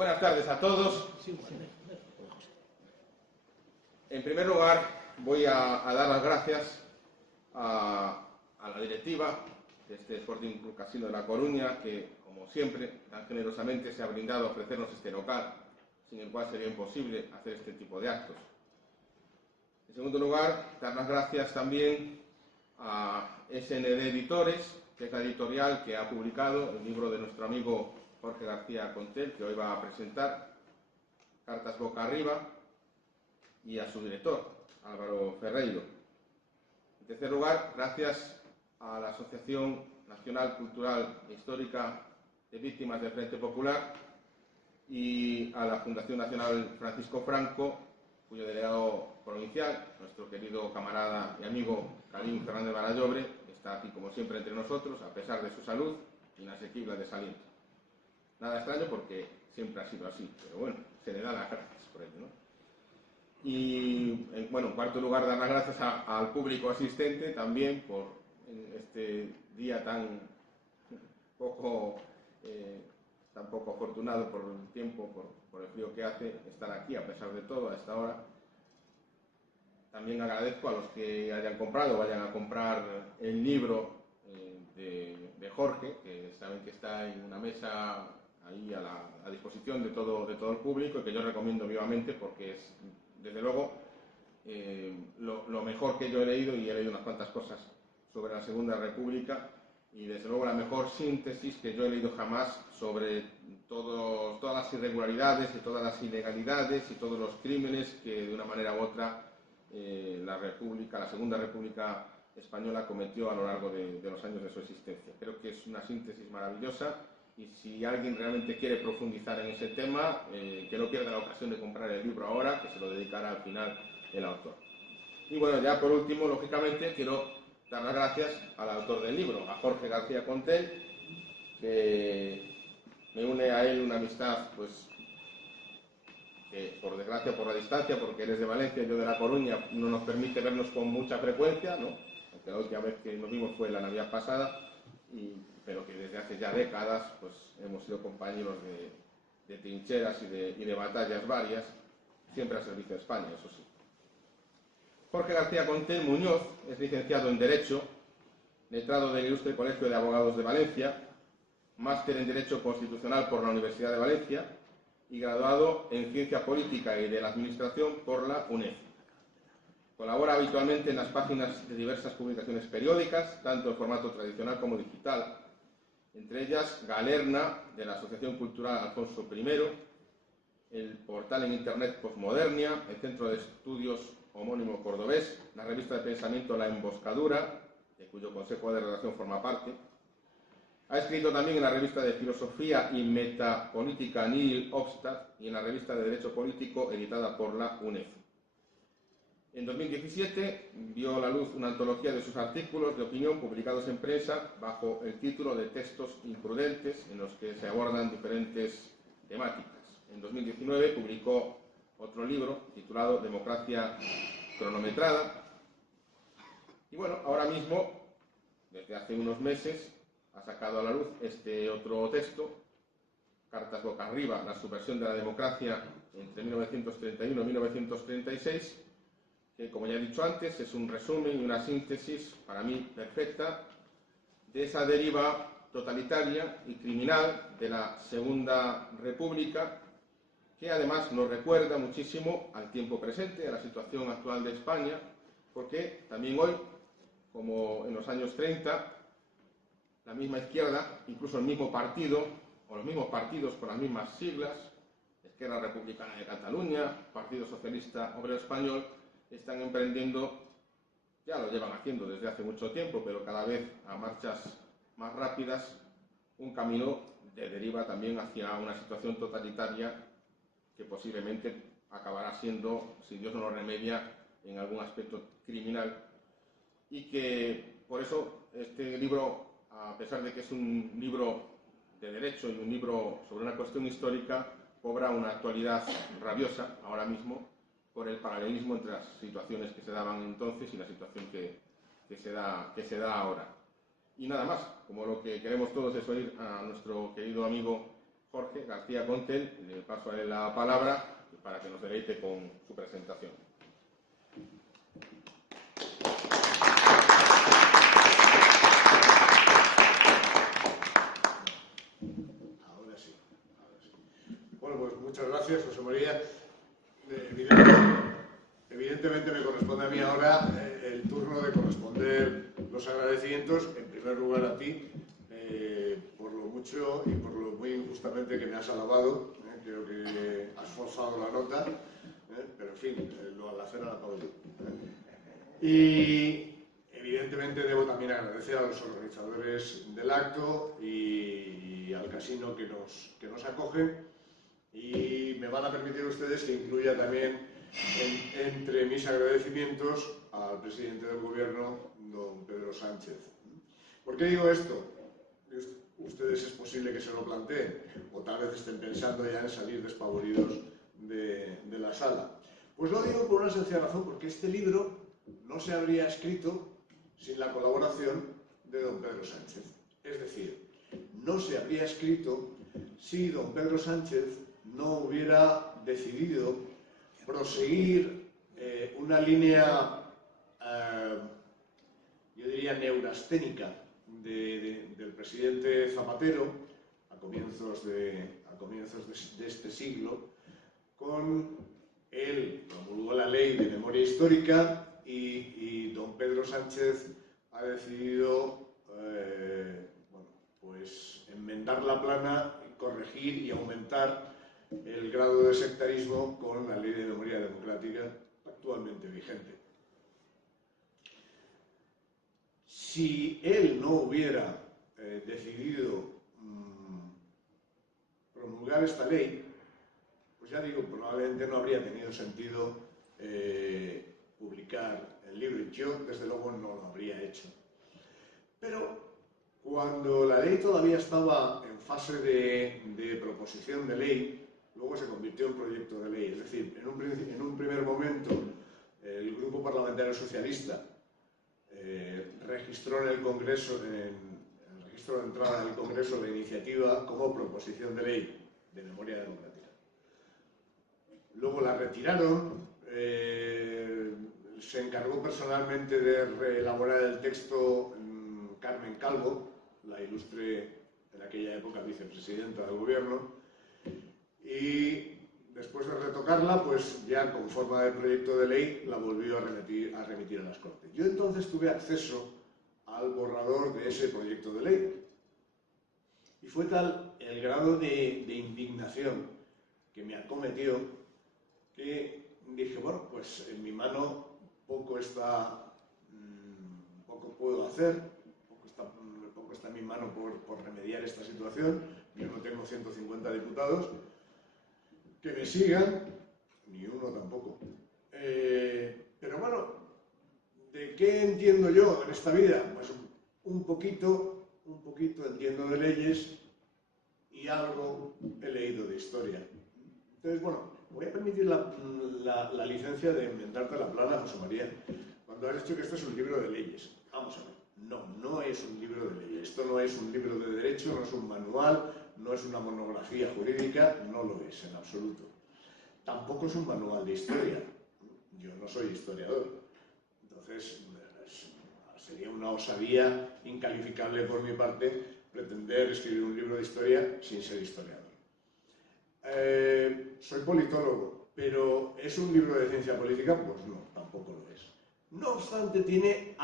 Buenas tardes a todos. En primer lugar, voy a dar las gracias a la directiva de este Sporting Club Casino de La Coruña, que, como siempre, tan generosamente se ha brindado a ofrecernos este local, sin el cual sería imposible hacer este tipo de actos. En segundo lugar, dar las gracias también a SND Editores, que es la editorial que ha publicado el libro de nuestro amigo Jorge García Contel, que hoy va a presentar, Cartas Boca Arriba, y a su director, Álvaro Ferreiro. En tercer lugar, gracias a la Asociación Nacional Cultural e Histórica de Víctimas del Frente Popular y a la Fundación Nacional Francisco Franco, cuyo delegado provincial, nuestro querido camarada y amigo Karim Fernández Barallobre, está aquí como siempre entre nosotros, a pesar de su salud inasequible de desaliento. Nada extraño porque siempre ha sido así, pero bueno, se le da las gracias por ello, ¿no? Y, bueno, en cuarto lugar, dar las gracias al público asistente también por este día tan poco afortunado por el tiempo, por el frío que hace, estar aquí a pesar de todo a esta hora. También agradezco a los que hayan comprado o vayan a comprar el libro de Jorge, que saben que está en una mesa ahí a disposición de todo el público, y que yo recomiendo vivamente porque es, desde luego, lo mejor que yo he leído, y he leído unas cuantas cosas sobre la Segunda República, y desde luego la mejor síntesis que yo he leído jamás sobre todas las irregularidades y todas las ilegalidades y todos los crímenes que de una manera u otra la Segunda República Española cometió a lo largo de los años de su existencia. Creo que es una síntesis maravillosa, y si alguien realmente quiere profundizar en ese tema, que no pierda la ocasión de comprar el libro ahora, que se lo dedicará al final el autor. Y bueno, ya por último, lógicamente, quiero dar las gracias al autor del libro, a Jorge García Contel, que me une a él una amistad, pues, que por desgracia, por la distancia, porque él es de Valencia y yo de La Coruña, no nos permite vernos con mucha frecuencia, ¿no? Aunque la última vez que nos vimos fue la Navidad pasada, pero que desde hace ya décadas pues hemos sido compañeros de trincheras y de batallas varias, siempre al servicio de España, eso sí. Jorge García Contel Muñoz es licenciado en Derecho, letrado del Ilustre Colegio de Abogados de Valencia, máster en Derecho Constitucional por la Universidad de Valencia y graduado en Ciencia Política y de la Administración por la UNED. Colabora habitualmente en las páginas de diversas publicaciones periódicas, tanto en formato tradicional como digital, entre ellas Galerna, de la Asociación Cultural Alfonso I, el portal en Internet Postmodernia, el Centro de Estudios homónimo cordobés, la revista de pensamiento La Emboscadura, de cuyo consejo de redacción forma parte. Ha escrito también en la revista de Filosofía y Metapolítica Nihil Obstat y en la revista de Derecho Político editada por la UNED. En 2017 vio a la luz una antología de sus artículos de opinión publicados en prensa bajo el título de Textos imprudentes, en los que se abordan diferentes temáticas. En 2019 publicó otro libro titulado Democracia cronometrada. Y bueno, ahora mismo, desde hace unos meses, ha sacado a la luz este otro texto, Cartas Boca Arriba, la subversión de la democracia entre 1931 y 1936, que, como ya he dicho antes, es un resumen y una síntesis, para mí, perfecta, de esa deriva totalitaria y criminal de la Segunda República, que además nos recuerda muchísimo al tiempo presente, a la situación actual de España, porque también hoy, como en los años 30, la misma izquierda, incluso el mismo partido, o los mismos partidos con las mismas siglas, Esquerra Republicana de Cataluña, Partido Socialista Obrero Español, están emprendiendo, ya lo llevan haciendo desde hace mucho tiempo, pero cada vez a marchas más rápidas, un camino de deriva también hacia una situación totalitaria que posiblemente acabará siendo, si Dios no lo remedia, en algún aspecto criminal, y que por eso este libro, a pesar de que es un libro de derecho y un libro sobre una cuestión histórica, cobra una actualidad rabiosa ahora mismo por el paralelismo entre las situaciones que se daban entonces y la situación que se da ahora. Y nada más, como lo que queremos todos es oír a nuestro querido amigo Jorge García Contel. Le paso a él la palabra para que nos deleite con su presentación. Ahora sí. Bueno, pues muchas gracias, José María. Evidentemente me corresponde a mí ahora el turno de corresponder los agradecimientos, en primer lugar a ti, por lo mucho y por lo muy injustamente que me has alabado. Creo que has forzado la nota, pero en fin, la cena la pago yo. Y evidentemente debo también agradecer a los organizadores del acto y al casino que nos acogen, y me van a permitir ustedes que incluya también entre mis agradecimientos al presidente del gobierno, don Pedro Sánchez. ¿Por qué digo esto? Ustedes es posible que se lo planteen, o tal vez estén pensando ya en salir despavoridos de la sala. Pues lo digo por una sencilla razón, porque este libro no se habría escrito sin la colaboración de don Pedro Sánchez. Es decir, no se habría escrito si don Pedro Sánchez no hubiera decidido proseguir una línea, yo diría, neurasténica del presidente Zapatero a comienzos de este siglo. Él promulgó la ley de memoria histórica y don Pedro Sánchez ha decidido pues enmendar la plana, corregir y aumentar el grado de sectarismo con la ley de memoria democrática actualmente vigente. Si él no hubiera decidido promulgar esta ley, pues ya digo, probablemente no habría tenido sentido publicar el libro, y yo desde luego no lo habría hecho. Pero cuando la ley todavía estaba en fase de proposición de ley, luego se convirtió en proyecto de ley. Es decir, en un primer momento el Grupo Parlamentario Socialista registró en el Congreso, en el registro de entrada del Congreso, la iniciativa como proposición de ley de memoria democrática. Luego la retiraron, se encargó personalmente de reelaborar el texto Carmen Calvo, la ilustre, en aquella época, vicepresidenta del gobierno, y después de retocarla, pues ya con forma de proyecto de ley, la volvió a remitir a las Cortes. Yo entonces tuve acceso al borrador de ese proyecto de ley, y fue tal el grado de indignación que me acometió que dije, bueno, pues en mi mano poco puedo hacer, poco está en mi mano por remediar esta situación. Yo no tengo 150 diputados que me sigan, ni uno tampoco. Pero bueno, ¿de qué entiendo yo en esta vida? Pues un poquito entiendo de leyes y algo he leído de historia. Entonces, bueno, voy a permitir la licencia de inventarte la plana, José María, cuando has dicho que esto es un libro de leyes. Vamos a ver, no es un libro de leyes. Esto no es un libro de derecho, no es un manual, no es una monografía jurídica, no lo es en absoluto. Tampoco es un manual de historia. Yo no soy historiador. Entonces, sería una osadía incalificable por mi parte pretender escribir un libro de historia sin ser historiador. Soy politólogo, pero ¿es un libro de ciencia política? Pues no, tampoco lo es. No obstante, tiene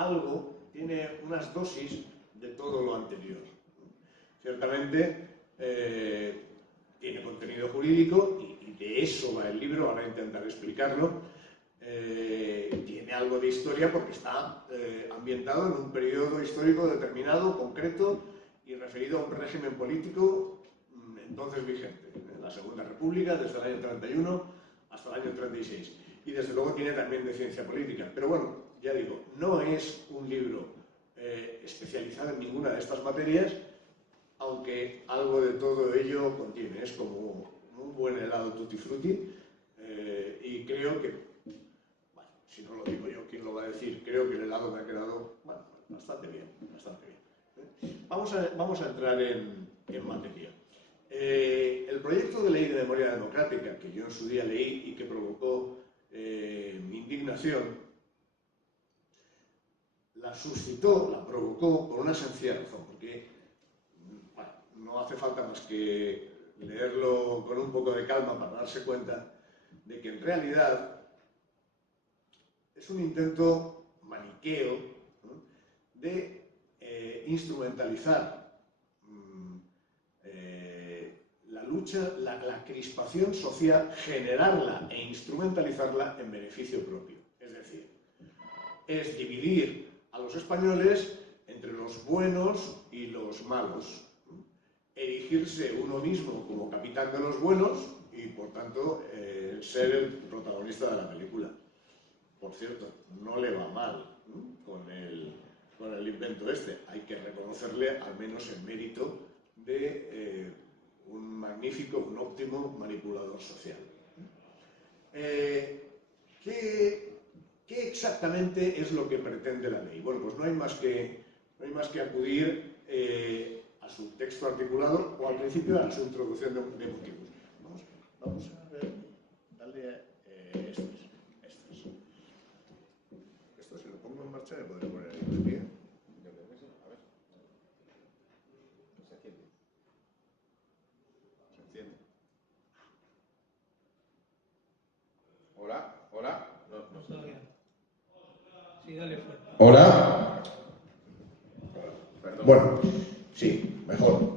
unas dosis de todo lo anterior. Ciertamente tiene contenido jurídico y de eso va el libro, ahora intentaré explicarlo. Tiene algo de historia porque está ambientado en un periodo histórico determinado, concreto y referido a un régimen político entonces vigente, la Segunda República, desde el año 31 hasta el año 36. Y desde luego tiene también de ciencia política. Pero bueno, ya digo, no es un libro especializado en ninguna de estas materias, aunque algo de todo ello contiene. Es como un buen helado tutti frutti, y creo que, bueno, si no lo digo yo, ¿quién lo va a decir? Creo que el helado me ha quedado, bueno, bastante bien, bastante bien. Vamos a entrar en materia. El proyecto de ley de memoria democrática, que yo en su día leí y que provocó mi indignación, la suscitó, la provocó por una sencilla razón, porque bueno, no hace falta más que leerlo con un poco de calma para darse cuenta de que en realidad es un intento maniqueo, ¿no?, de instrumentalizar la lucha, la crispación social, generarla e instrumentalizarla en beneficio propio. Es decir, es dividir a los españoles entre los buenos y los malos, erigirse uno mismo como capitán de los buenos y, por tanto, ser el protagonista de la película. Por cierto, no le va mal, ¿no?, con el invento este. Hay que reconocerle al menos el mérito de un magnífico, un óptimo manipulador social. ¿Qué exactamente es lo que pretende la ley? Bueno, pues no hay más que acudir a su texto articulado o al principio a su introducción de motivos. Vamos a ver, dale estos. Esto, si lo pongo en marcha, me podré poner de pie. A ver. Se enciende. Se enciende. Hola, hola. No sé. Sí, dale fuerte. Hola. Perdón. Bueno, sí, mejor.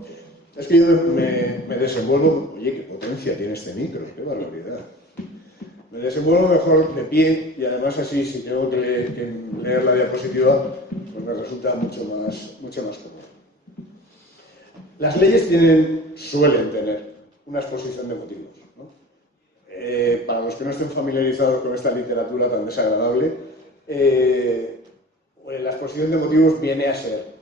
Es que yo me desenvuelvo. Oye, qué potencia tiene este micro, qué barbaridad. Me desenvuelvo mejor de pie y además así, si tengo que leer la diapositiva, pues me resulta mucho más cómodo. Las leyes suelen tener una exposición de motivos, ¿no? Para los que no estén familiarizados con esta literatura tan desagradable, la exposición de motivos viene a ser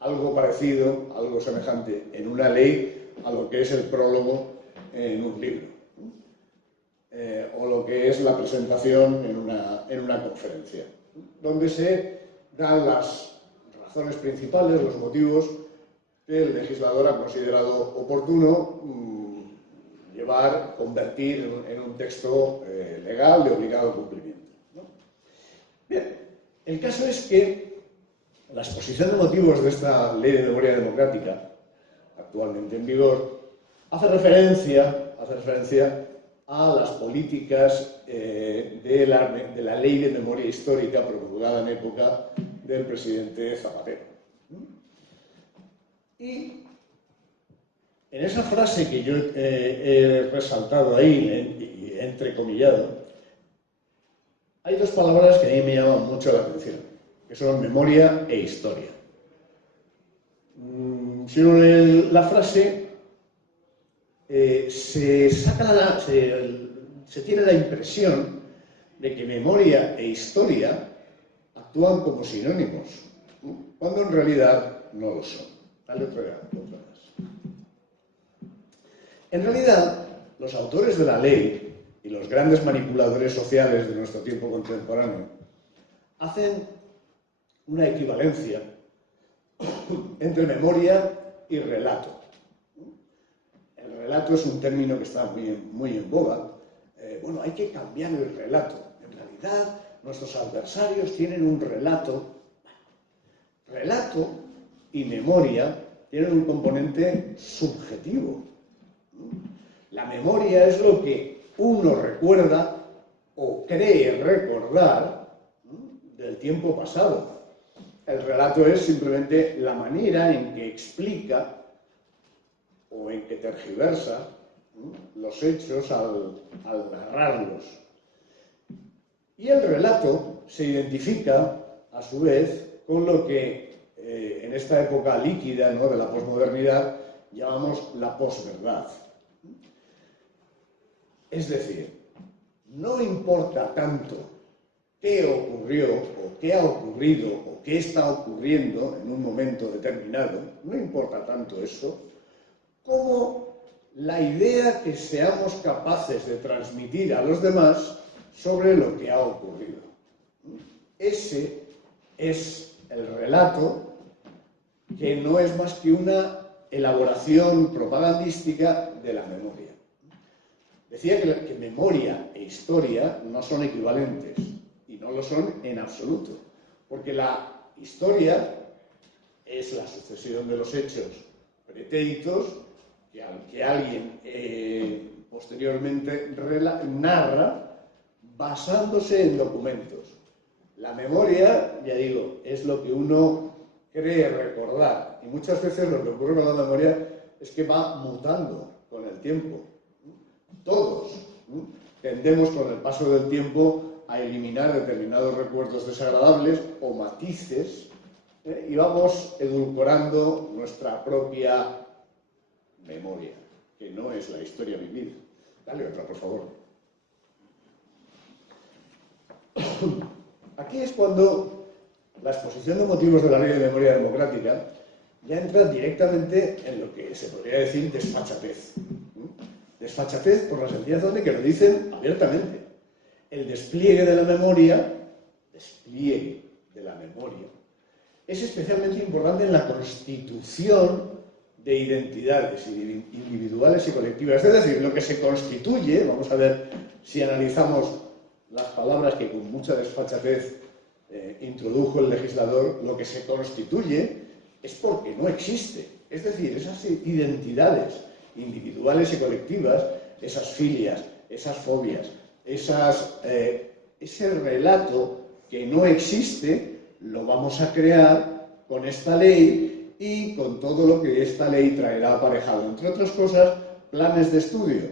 algo parecido, algo semejante en una ley a lo que es el prólogo en un libro, o lo que es la presentación en una conferencia, donde se dan las razones principales, los motivos que el legislador ha considerado oportuno convertir en un texto legal de obligado cumplimiento, ¿no? Bien, el caso es que la exposición de motivos de esta Ley de Memoria Democrática, actualmente en vigor, hace referencia a las políticas de la Ley de Memoria Histórica promulgada en época del presidente Zapatero. Y en esa frase que yo he resaltado ahí, y he entrecomillado, hay dos palabras que a mí me llaman mucho la atención, que son memoria e historia. Si uno lee la frase, se tiene la impresión de que memoria e historia actúan como sinónimos, cuando en realidad no lo son. Dale otra más. En realidad, los autores de la ley y los grandes manipuladores sociales de nuestro tiempo contemporáneo hacen una equivalencia entre memoria y relato. El relato es un término que está muy en boga. Bueno, hay que cambiar el relato. En realidad, nuestros adversarios tienen un relato. Relato y memoria tienen un componente subjetivo. La memoria es lo que uno recuerda o cree recordar del tiempo pasado. El relato es simplemente la manera en que explica o en que tergiversa los hechos al narrarlos. Y el relato se identifica, a su vez, con lo que en esta época líquida, ¿no?, de la posmodernidad llamamos la posverdad. Es decir, no importa tanto qué ocurrió o qué ha ocurrido o qué está ocurriendo en un momento determinado, no importa tanto eso, como la idea que seamos capaces de transmitir a los demás sobre lo que ha ocurrido. Ese es el relato, que no es más que una elaboración propagandística de la memoria. Decía que memoria e historia no son equivalentes, y no lo son en absoluto, porque la historia es la sucesión de los hechos pretéritos que alguien posteriormente narra basándose en documentos. La memoria, ya digo, es lo que uno cree recordar, y muchas veces lo que ocurre con la memoria es que va mutando con el tiempo. Todos tendemos con el paso del tiempo a eliminar determinados recuerdos desagradables o matices, y vamos edulcorando nuestra propia memoria, que no es la historia vivida. Dale otra, por favor. Aquí es cuando la exposición de motivos de la Ley de Memoria Democrática ya entra directamente en lo que se podría decir desfachatez. Desfachatez por la sencilla razón de que lo dicen abiertamente. El despliegue de la memoria, es especialmente importante en la constitución de identidades individuales y colectivas. Es decir, lo que se constituye, vamos a ver si analizamos las palabras que con mucha desfachatez introdujo el legislador, lo que se constituye es porque no existe. Es decir, esas identidades individuales y colectivas, esas filias, esas fobias, ese relato que no existe, lo vamos a crear con esta ley y con todo lo que esta ley traerá aparejado. Entre otras cosas, planes de estudio,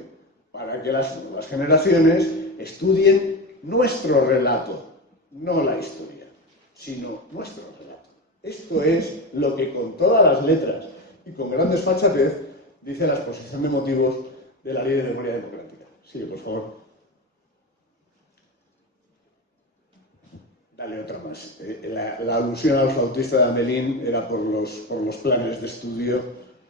para que las nuevas generaciones estudien nuestro relato, no la historia, sino nuestro relato. Esto es lo que con todas las letras y con gran desfachatez dice la exposición de motivos de la Ley de Memoria Democrática. Sigue, por favor. Dale otra más. La alusión al flautista de Amelín era por los planes de estudio,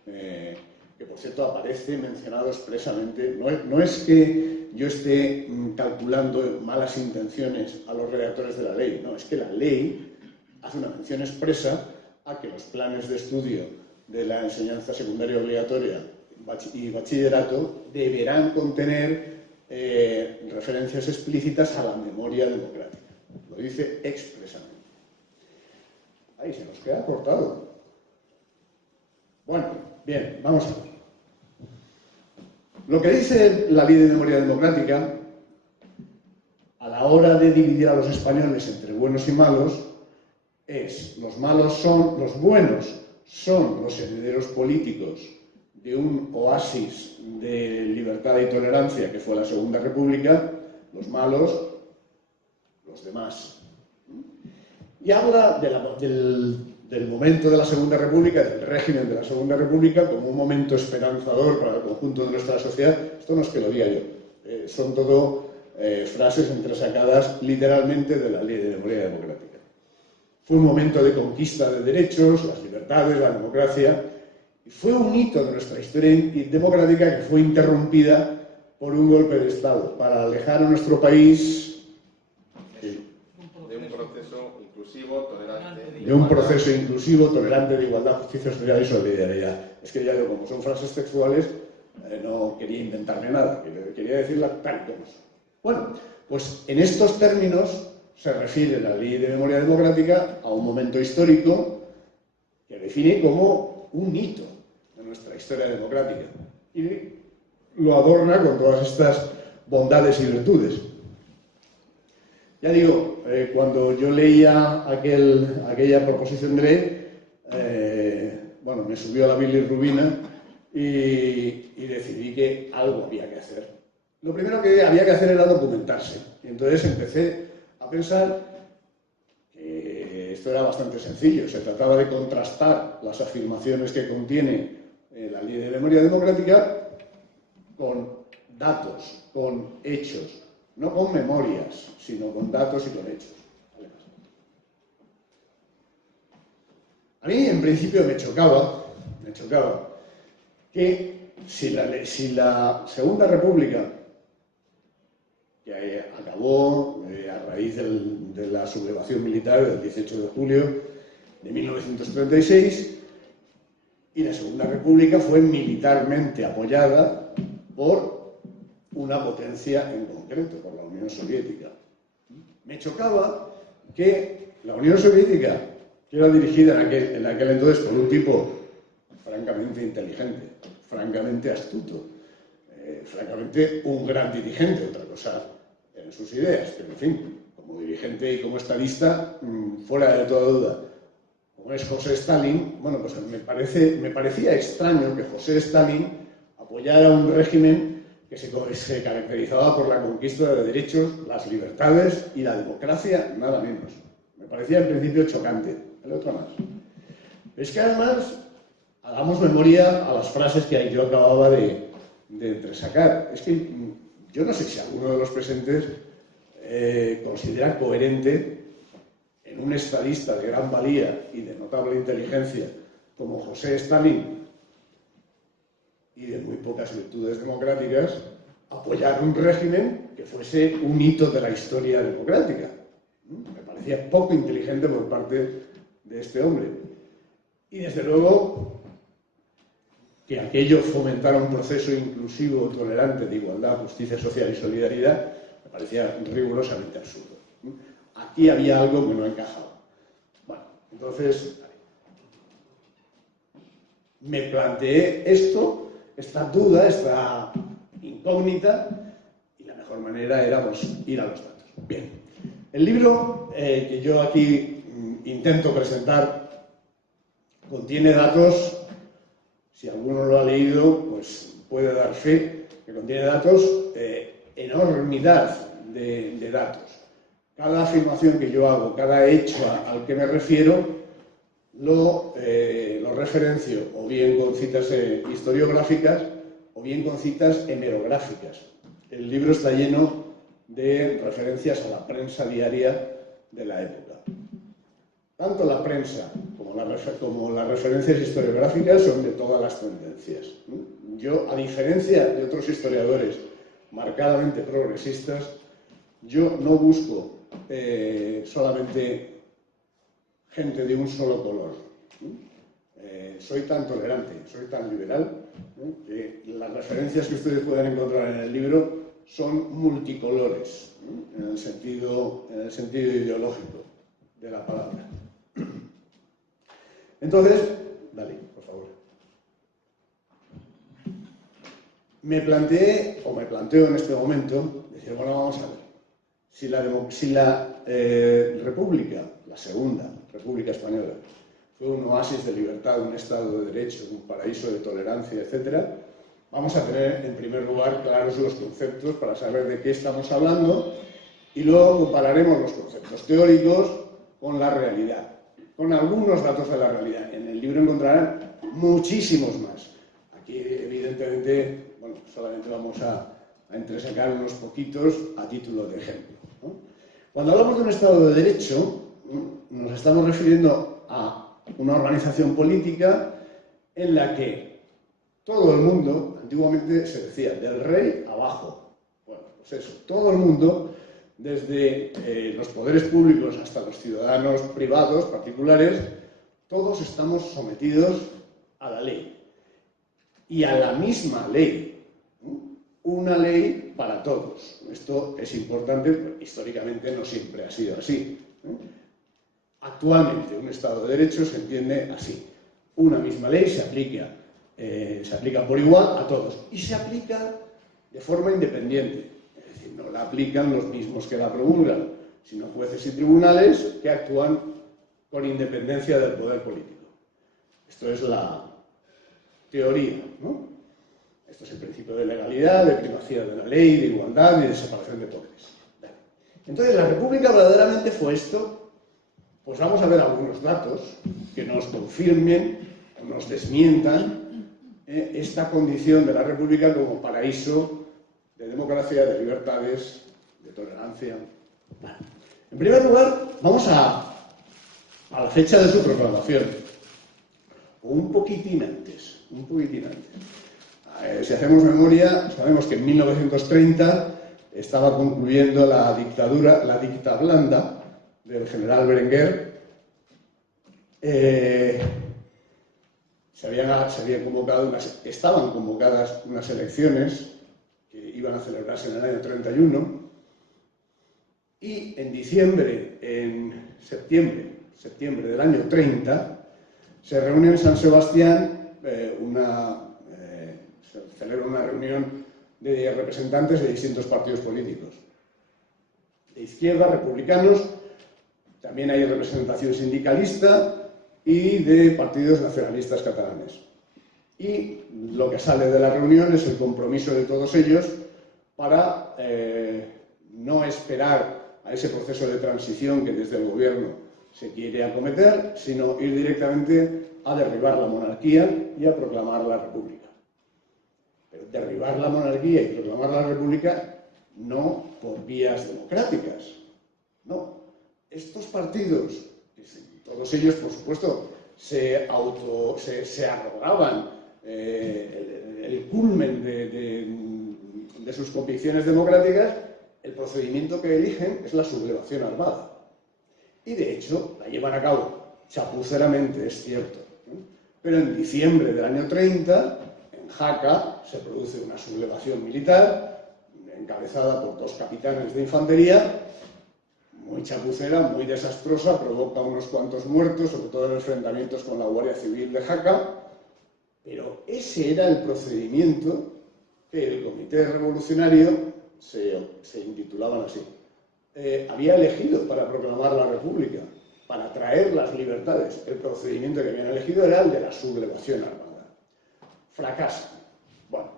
que por cierto aparece mencionado expresamente. No es que yo esté calculando malas intenciones a los redactores de la ley, no, es que la ley hace una mención expresa a que los planes de estudio de la enseñanza secundaria obligatoria y bachillerato deberán contener referencias explícitas a la memoria democrática. Lo dice expresamente. Ahí se nos queda cortado. Bueno, bien, vamos a ver. Lo que dice la Ley de Memoria Democrática, a la hora de dividir a los españoles entre buenos y malos, es: los buenos son los herederos políticos de un oasis de libertad y tolerancia que fue la Segunda República, los malos, los demás. Y habla del momento de la Segunda República, del régimen de la Segunda República, como un momento esperanzador para el conjunto de nuestra sociedad. Esto no es que lo diga yo, son todo frases entresacadas literalmente de la Ley de Memoria Democrática. Fue un momento de conquista de derechos, las libertades, la democracia, y fue un hito de nuestra historia democrática que fue interrumpida por un golpe de Estado para alejar a nuestro país de un proceso inclusivo, tolerante, de igualdad, justicia social y solidaridad. Es que ya digo, como son frases textuales, no quería inventarme nada, quería decirla tal y como son. Bueno, pues en estos términos se refiere la Ley de Memoria Democrática a un momento histórico que define como un hito de nuestra historia democrática y lo adorna con todas estas bondades y virtudes. Ya digo, cuando yo leía aquella proposición de ley, bueno, me subió la bilirrubina y decidí que algo había que hacer. Lo primero que había que hacer era documentarse. Y entonces empecé a pensar que esto era bastante sencillo. Se trataba de contrastar las afirmaciones que contiene la Ley de Memoria Democrática con datos, con hechos. No con memorias, sino con datos y con hechos. A mí, en principio, me chocaba que si la Segunda República, que acabó a raíz de la sublevación militar del 18 de julio de 1936, Y la Segunda República fue militarmente apoyada por una potencia en concreto, por la Unión Soviética. Me chocaba que la Unión Soviética, que era dirigida en aquel entonces por un tipo francamente inteligente, francamente astuto, francamente un gran dirigente, otra cosa en sus ideas, pero en fin, como dirigente y como estadista, fuera de toda duda, como es José Stalin, bueno, pues me parecía extraño que José Stalin apoyara un régimen que se caracterizaba por la conquista de derechos, las libertades y la democracia, nada menos. Me parecía en principio chocante, el otro más. Es que además, hagamos memoria a las frases que yo acababa de entresacar. Es que yo no sé si alguno de los presentes considera coherente en un estadista de gran valía y de notable inteligencia como José Stalin y de muy pocas virtudes democráticas, apoyar un régimen que fuese un hito de la historia democrática. Me parecía poco inteligente por parte de este hombre. Y desde luego que aquello fomentara un proceso inclusivo, tolerante, de igualdad, justicia social y solidaridad, me parecía rigurosamente absurdo. Aquí había algo que no encajaba. Bueno, entonces me planteé esta duda, esta incógnita, y la mejor manera era pues, ir a los datos. Bien, el libro que yo aquí intento presentar contiene datos, si alguno lo ha leído, pues puede dar fe, que contiene datos, enormidad de datos. Cada afirmación que yo hago, cada hecho al que me refiero, lo referencio o bien con citas historiográficas o bien con citas hemerográficas. El libro está lleno de referencias a la prensa diaria de la época. Tanto la prensa como las referencias historiográficas son de todas las tendencias. Yo, a diferencia de otros historiadores marcadamente progresistas, yo no busco solamente gente de un solo color. Soy tan tolerante, soy tan liberal, que las referencias que ustedes pueden encontrar en el libro son multicolores, en el sentido ideológico de la palabra. Entonces, dale, por favor. Me planteo en este momento, decir, bueno, vamos a ver, si la República, la Segunda República Española, fue un oasis de libertad, un Estado de Derecho, un paraíso de tolerancia, etc., vamos a tener, en primer lugar, claros los conceptos para saber de qué estamos hablando y luego compararemos los conceptos teóricos con la realidad, con algunos datos de la realidad. En el libro encontrarán muchísimos más. Aquí, evidentemente, bueno, solamente vamos a entresacar unos poquitos a título de ejemplo, ¿no? Cuando hablamos de un Estado de Derecho, nos estamos refiriendo a una organización política en la que todo el mundo, antiguamente se decía, del rey abajo. Bueno, pues eso, todo el mundo, desde los poderes públicos hasta los ciudadanos privados, particulares, todos estamos sometidos a la ley. Y a la misma ley. Una ley para todos. Esto es importante, porque históricamente no siempre ha sido así. Actualmente, un Estado de Derecho se entiende así. Una misma ley se aplica por igual a todos y se aplica de forma independiente. Es decir, no la aplican los mismos que la promulgan, sino jueces y tribunales que actúan con independencia del poder político. Esto es la teoría, ¿no? Esto es el principio de legalidad, de primacía de la ley, de igualdad y de separación de poderes. Entonces, ¿la República verdaderamente fue esto? Pues vamos a ver algunos datos que nos confirmen o nos desmientan esta condición de la República como paraíso de democracia, de libertades, de tolerancia. En primer lugar, vamos a la fecha de su proclamación, o un poquitín antes. Si hacemos memoria, sabemos que en 1930 estaba concluyendo la dicta blanda del general Berenguer, estaban convocadas unas elecciones que iban a celebrarse en el año 31 y en septiembre del año 30 se reúne en San Sebastián, se celebra una reunión de representantes de distintos partidos políticos, de izquierda, republicanos, también hay representación sindicalista y de partidos nacionalistas catalanes. Y lo que sale de la reunión es el compromiso de todos ellos para no esperar a ese proceso de transición que desde el gobierno se quiere acometer, sino ir directamente a derribar la monarquía y a proclamar la república. Pero derribar la monarquía y proclamar la república no por vías democráticas, no. Estos partidos, todos ellos, por supuesto, se arrogaban el culmen de sus convicciones democráticas. El procedimiento que eligen es la sublevación armada. Y, de hecho, la llevan a cabo chapuceramente, es cierto, ¿no? Pero en diciembre del año 30, en Jaca, se produce una sublevación militar encabezada por 2 capitanes de infantería, muy chapucera, muy desastrosa, provoca unos cuantos muertos, sobre todo en enfrentamientos con la Guardia Civil de Jaca, pero ese era el procedimiento que el Comité Revolucionario se intitulaban así. Había elegido para proclamar la República, para traer las libertades. El procedimiento que habían elegido era el de la sublevación armada. Fracasan. Bueno,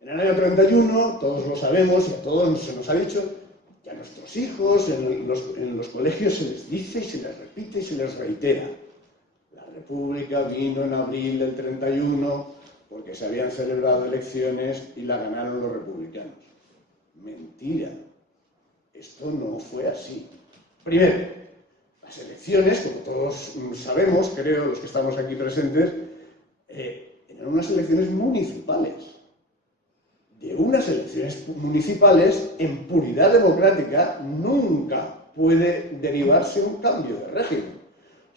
en el año 31, todos lo sabemos y a todos se nos ha dicho que a nuestros hijos en los colegios se les dice y se les repite y se les reitera. La República vino en abril del 31 porque se habían celebrado elecciones y la ganaron los republicanos. Mentira. Esto no fue así. Primero, las elecciones, como todos sabemos, creo, los que estamos aquí presentes, eran unas elecciones municipales. De unas elecciones municipales, en puridad democrática, nunca puede derivarse un cambio de régimen.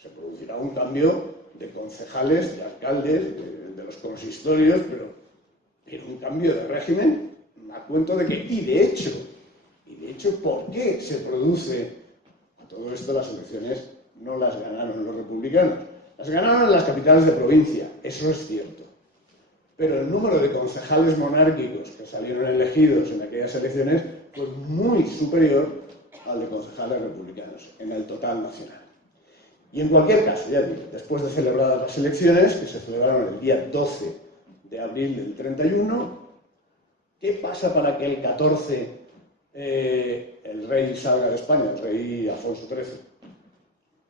Se producirá un cambio de concejales, de alcaldes, de los consistorios, pero un cambio de régimen, a cuento de que, y de hecho, ¿por qué se produce a todo esto? Las elecciones no las ganaron los republicanos, las ganaron en las capitales de provincia, eso es cierto. Pero el número de concejales monárquicos que salieron elegidos en aquellas elecciones fue muy superior al de concejales republicanos en el total nacional. Y en cualquier caso, ya digo, después de celebradas las elecciones, que se celebraron el día 12 de abril del 31, ¿qué pasa para que el 14 el rey salga de España, el rey Alfonso XIII?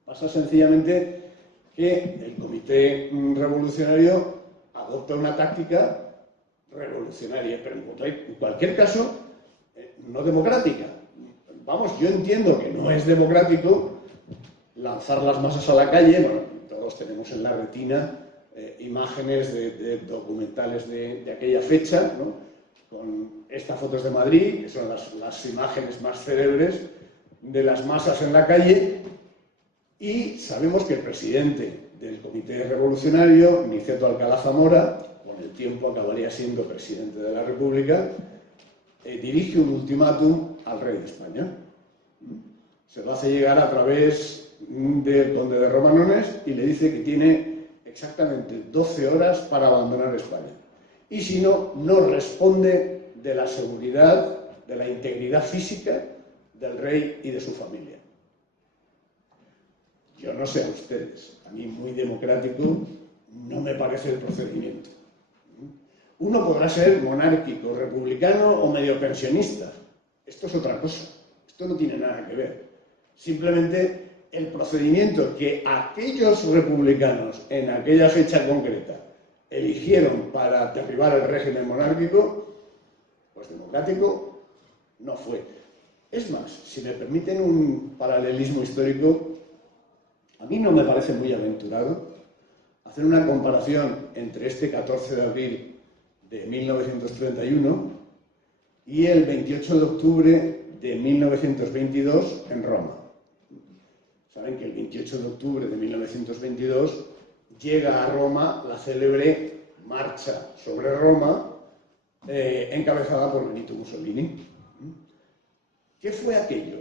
Pasa sencillamente que el Comité Revolucionario adopta una táctica revolucionaria, pero en cualquier caso no democrática. Vamos, yo entiendo que no es democrático lanzar las masas a la calle. Bueno, todos tenemos en la retina imágenes de documentales de aquella fecha, ¿no? Con estas fotos de Madrid, que son las imágenes más célebres de las masas en la calle, y sabemos que el presidente del Comité Revolucionario, Niceto Alcalá Zamora, con el tiempo acabaría siendo presidente de la República, dirige un ultimátum al rey de España. Se lo hace llegar a través del conde de Romanones y le dice que tiene exactamente 12 horas para abandonar España. Y si no, no responde de la seguridad, de la integridad física del rey y de su familia. Yo no sé a ustedes, a mí muy democrático no me parece el procedimiento. Uno podrá ser monárquico, republicano o medio pensionista. Esto es otra cosa, esto no tiene nada que ver. Simplemente el procedimiento que aquellos republicanos en aquella fecha concreta eligieron para derribar el régimen monárquico, pues democrático no fue. Es más, si me permiten un paralelismo histórico, a mí no me parece muy aventurado hacer una comparación entre este 14 de abril de 1931 y el 28 de octubre de 1922 en Roma. Saben que el 28 de octubre de 1922 llega a Roma la célebre marcha sobre Roma, encabezada por Benito Mussolini. ¿Qué fue aquello?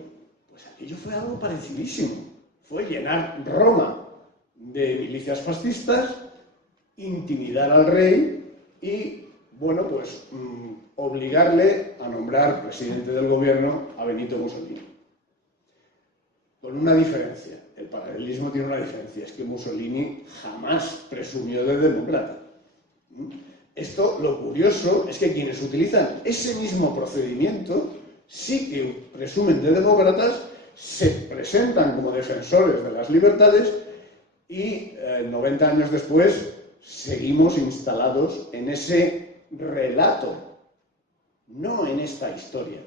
Pues aquello fue algo parecidísimo. Fue llenar Roma de milicias fascistas, intimidar al rey y, bueno, pues obligarle a nombrar presidente del gobierno a Benito Mussolini. Con una diferencia, el paralelismo tiene una diferencia, es que Mussolini jamás presumió de demócrata. Esto, lo curioso, es que quienes utilizan ese mismo procedimiento sí que presumen de demócratas, se presentan como defensores de las libertades y 90 años después seguimos instalados en ese relato, no en esta historia.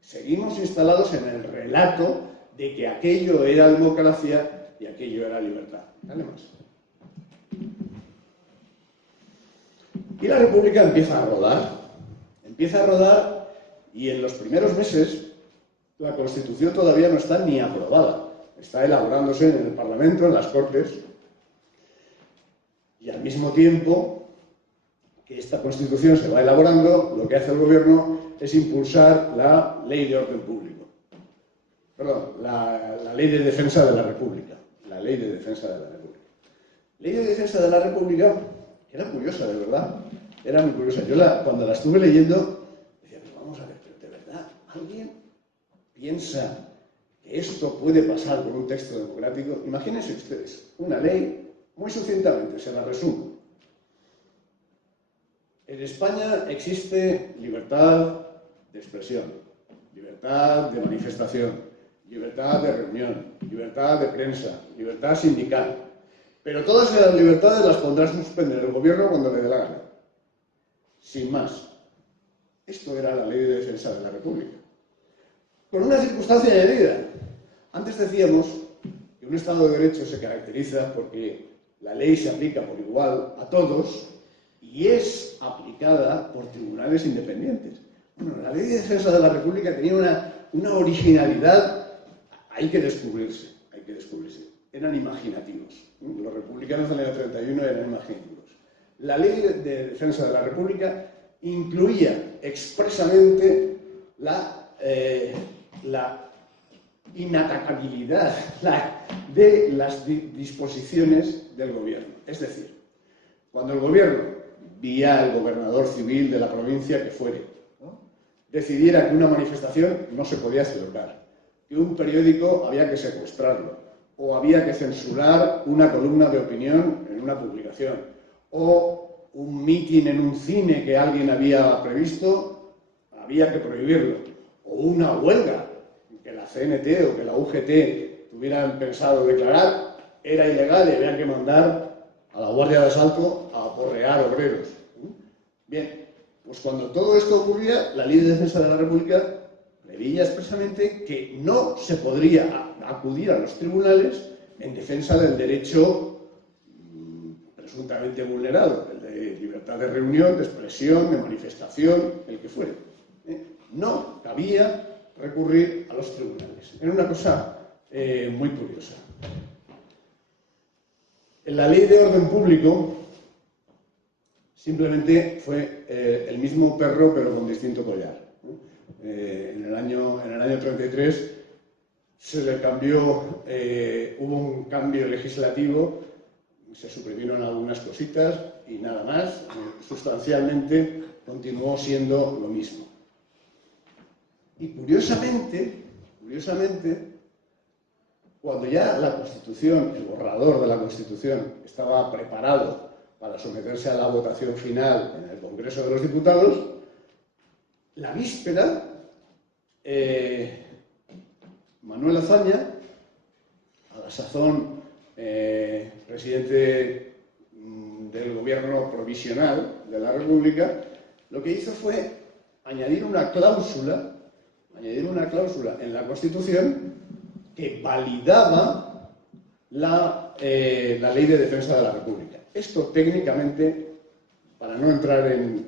Seguimos instalados en el relato de que aquello era democracia y aquello era libertad. Dale más. Y la República empieza a rodar y en los primeros meses la Constitución todavía no está ni aprobada, está elaborándose en el Parlamento, en las Cortes, y al mismo tiempo que esta Constitución se va elaborando, lo que hace el Gobierno es impulsar la Ley de Orden Público. Perdón, la Ley de Defensa de la República. La Ley de Defensa de la República. Ley de Defensa de la República era curiosa, de verdad. Era muy curiosa. Yo cuando la estuve leyendo, decía, pero vamos a ver, pero de verdad, ¿alguien piensa que esto puede pasar por un texto democrático? Imagínense ustedes, una ley, muy sucintamente, se la resumo. En España existe libertad de expresión, libertad de manifestación, libertad de reunión, libertad de prensa, libertad sindical. Pero todas esas libertades las pondrá a suspender el gobierno cuando le dé la gana. Sin más. Esto era la Ley de Defensa de la República. Con una circunstancia añadida. Antes decíamos que un Estado de Derecho se caracteriza porque la ley se aplica por igual a todos y es aplicada por tribunales independientes. Bueno, la Ley de Defensa de la República tenía una originalidad, hay que descubrirse. Eran imaginativos. Los republicanos del año 31 eran imaginativos. La Ley de Defensa de la República incluía expresamente la inatacabilidad de las disposiciones del gobierno. Es decir, cuando el gobierno, vía el gobernador civil de la provincia que fuere, decidiera que una manifestación no se podía celebrar, que un periódico había que secuestrarlo, o había que censurar una columna de opinión en una publicación, o un mitin en un cine que alguien había previsto, había que prohibirlo, o una huelga que la CNT o que la UGT tuvieran pensado declarar, era ilegal y había que mandar a la Guardia de Asalto a aporrear obreros. Bien, pues cuando todo esto ocurría, la Ley de Defensa de la República preveía expresamente que no se podría acudir a los tribunales en defensa del derecho presuntamente vulnerado, el de libertad de reunión, de expresión, de manifestación, el que fuere. No cabía recurrir a los tribunales. Era una cosa muy curiosa. En la Ley de Orden Público simplemente fue el mismo perro pero con distinto collar. En el año 33 se le cambió, hubo un cambio legislativo, se suprimieron algunas cositas y nada más, sustancialmente continuó siendo lo mismo. Y curiosamente, cuando ya la Constitución, el borrador de la Constitución estaba preparado para someterse a la votación final en el Congreso de los Diputados, la víspera, Manuel Azaña, a la sazón presidente del gobierno provisional de la República, lo que hizo fue añadir una cláusula en la Constitución que validaba la Ley de Defensa de la República. Esto técnicamente, para no entrar en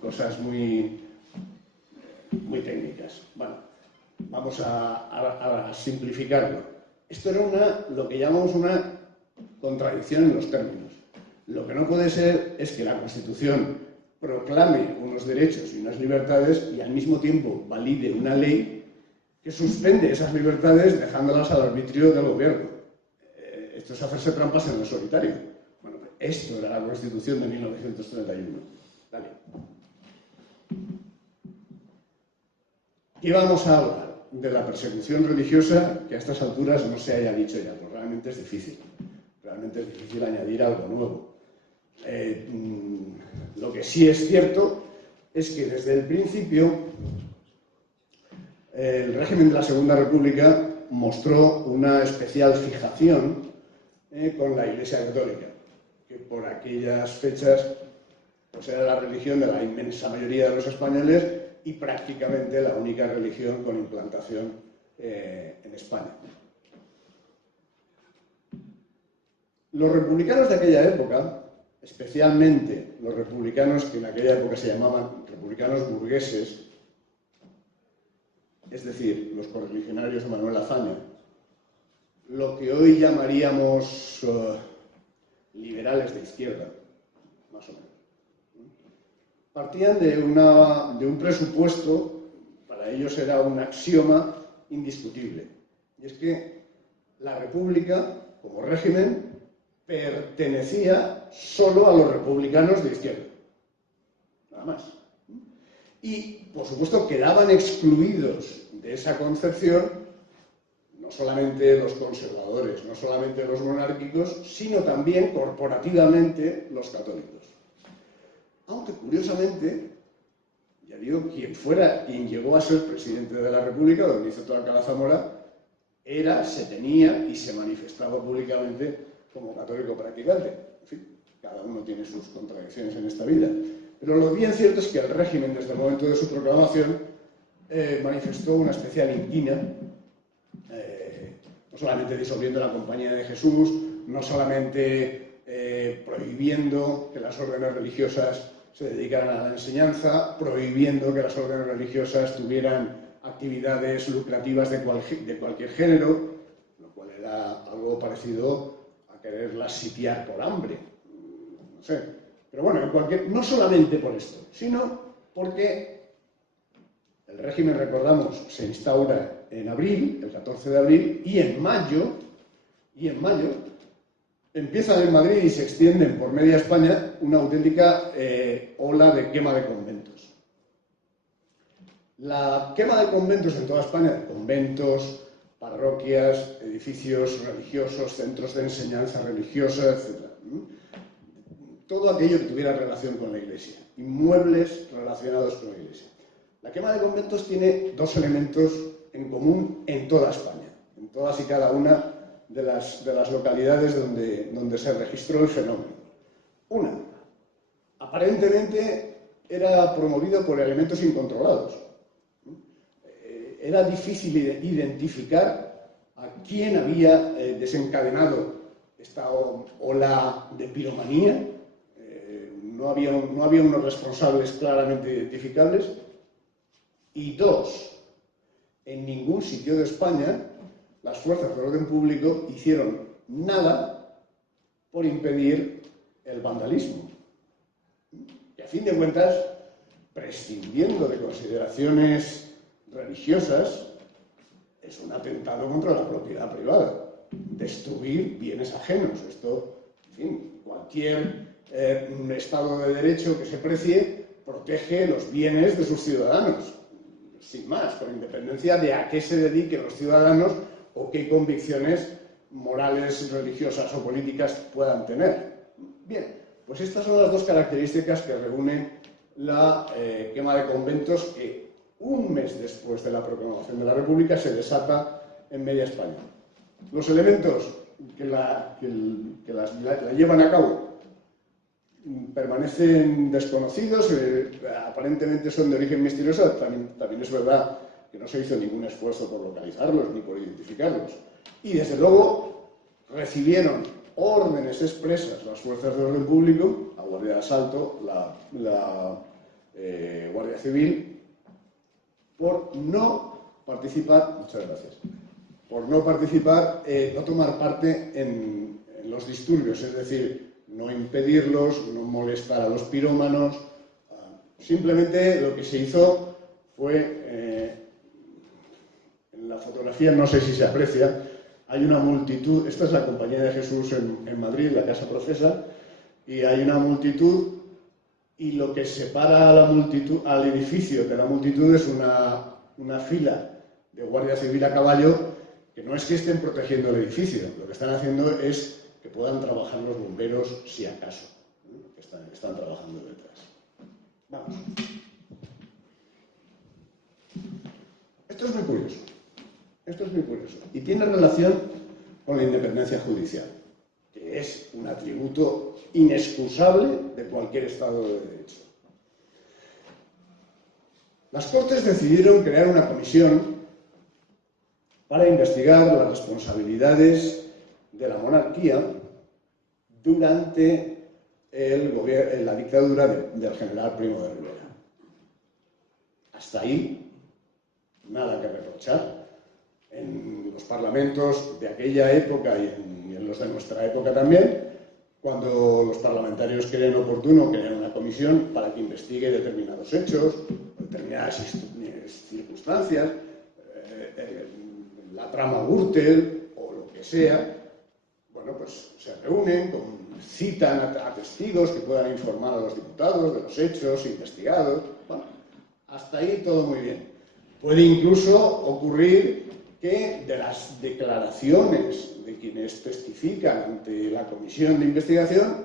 cosas muy técnicas, bueno, vamos a simplificarlo. Esto era lo que llamamos una contradicción en los términos. Lo que no puede ser es que la Constitución proclame unos derechos y unas libertades y al mismo tiempo valide una ley que suspende esas libertades dejándolas al arbitrio del gobierno. Esto es hacerse trampas en el solitario. Bueno, esto era la Constitución de 1931. Dale. ¿Qué vamos a hablar? De la persecución religiosa, que a estas alturas no se haya dicho ya, pues realmente es difícil. Realmente es difícil añadir algo nuevo. Lo que sí es cierto es que desde el principio el régimen de la Segunda República mostró una especial fijación con la Iglesia Católica, que por aquellas fechas pues era la religión de la inmensa mayoría de los españoles y prácticamente la única religión con implantación en España. Los republicanos de aquella época, especialmente los republicanos que en aquella época se llamaban republicanos burgueses, es decir, los correligionarios de Manuel Azaña, lo que hoy llamaríamos liberales de izquierda, más o menos, partían de un presupuesto, para ellos era un axioma indiscutible, y es que la República, como régimen, pertenecía solo a los republicanos de izquierda, nada más. Y, por supuesto, quedaban excluidos de esa concepción no solamente los conservadores, no solamente los monárquicos, sino también corporativamente los católicos. Aunque, curiosamente, ya digo, quien llegó a ser presidente de la República, don Niceto Alcalá Zamora, se tenía y se manifestaba públicamente como católico practicante. En fin, cada uno tiene sus contradicciones en esta vida. Pero lo bien cierto es que el régimen, desde el momento de su proclamación, manifestó una especial inquina, no solamente disolviendo la Compañía de Jesús, no solamente prohibiendo que las órdenes religiosas se dedicaran a la enseñanza, prohibiendo que las órdenes religiosas tuvieran actividades lucrativas de cualquier género, lo cual era algo parecido a quererlas sitiar por hambre. No sé. Pero bueno, no solamente por esto, sino porque el régimen, recordamos, se instaura en abril, el 14 de abril, y en mayo empiezan en Madrid y se extienden por media España una auténtica ola de quema de conventos. La quema de conventos en toda España, conventos, parroquias, edificios religiosos, centros de enseñanza religiosa, etc. Todo aquello que tuviera relación con la Iglesia, inmuebles relacionados con la Iglesia. La quema de conventos tiene dos elementos en común en toda España, en todas y cada una de las localidades donde se registró el fenómeno. Una, aparentemente era promovido por elementos incontrolados. Era difícil identificar a quién había desencadenado esta ola de piromanía. No había unos responsables claramente identificables. Y dos, en ningún sitio de España las fuerzas de orden público hicieron nada por impedir el vandalismo. Y a fin de cuentas, prescindiendo de consideraciones religiosas, es un atentado contra la propiedad privada. Destruir bienes ajenos. Esto, en fin, cualquier Estado de Derecho que se precie protege los bienes de sus ciudadanos, sin más, con independencia de a qué se dediquen los ciudadanos o qué convicciones morales, religiosas o políticas puedan tener. Bien, pues estas son las dos características que reúnen la quema de conventos que un mes después de la proclamación de la República se desata en media España. Los elementos que la llevan a cabo permanecen desconocidos, aparentemente son de origen misterioso, también es verdad que no se hizo ningún esfuerzo por localizarlos ni por identificarlos. Y desde luego recibieron órdenes expresas las fuerzas de orden público, la Guardia de Asalto, la Guardia Civil, por no participar, muchas gracias, por no participar, no tomar parte en los disturbios, es decir, no impedirlos, no molestar a los pirómanos. Simplemente lo que se hizo fue, en la fotografía no sé si se aprecia, hay una multitud, esta es la Compañía de Jesús en Madrid, la Casa Profesa, y hay una multitud, y lo que separa a la multitud, al edificio de la multitud es una fila de Guardia Civil a caballo, que no es que estén protegiendo el edificio, lo que están haciendo es que puedan trabajar los bomberos si acaso, que están trabajando detrás. Vamos. Esto es muy curioso. Esto es muy curioso. Y tiene relación con la independencia judicial, que es un atributo inexcusable de cualquier Estado de Derecho. Las Cortes decidieron crear una comisión para investigar las responsabilidades de la monarquía durante la dictadura del general Primo de Rivera. Hasta ahí, nada que reprochar. En los parlamentos de aquella época y en los de nuestra época también, cuando los parlamentarios creen oportuno, crean una comisión para que investigue determinados hechos, determinadas circunstancias, la trama Gürtel o lo que sea. Bueno, pues se reúnen, citan a testigos que puedan informar a los diputados de los hechos investigados. Bueno, hasta ahí todo muy bien. Puede incluso ocurrir que de las declaraciones de quienes testifican ante la comisión de investigación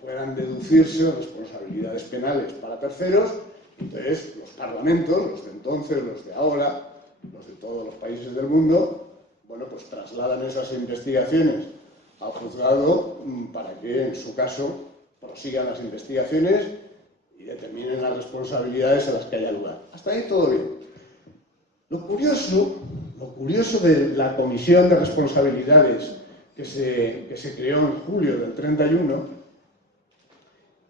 puedan deducirse responsabilidades penales para terceros. Entonces, los parlamentos, los de entonces, los de ahora, los de todos los países del mundo, bueno, pues trasladan esas investigaciones al juzgado para que, en su caso, prosigan las investigaciones y determinen las responsabilidades a las que haya lugar. Hasta ahí todo bien. Lo curioso de la Comisión de Responsabilidades que se creó en julio del 31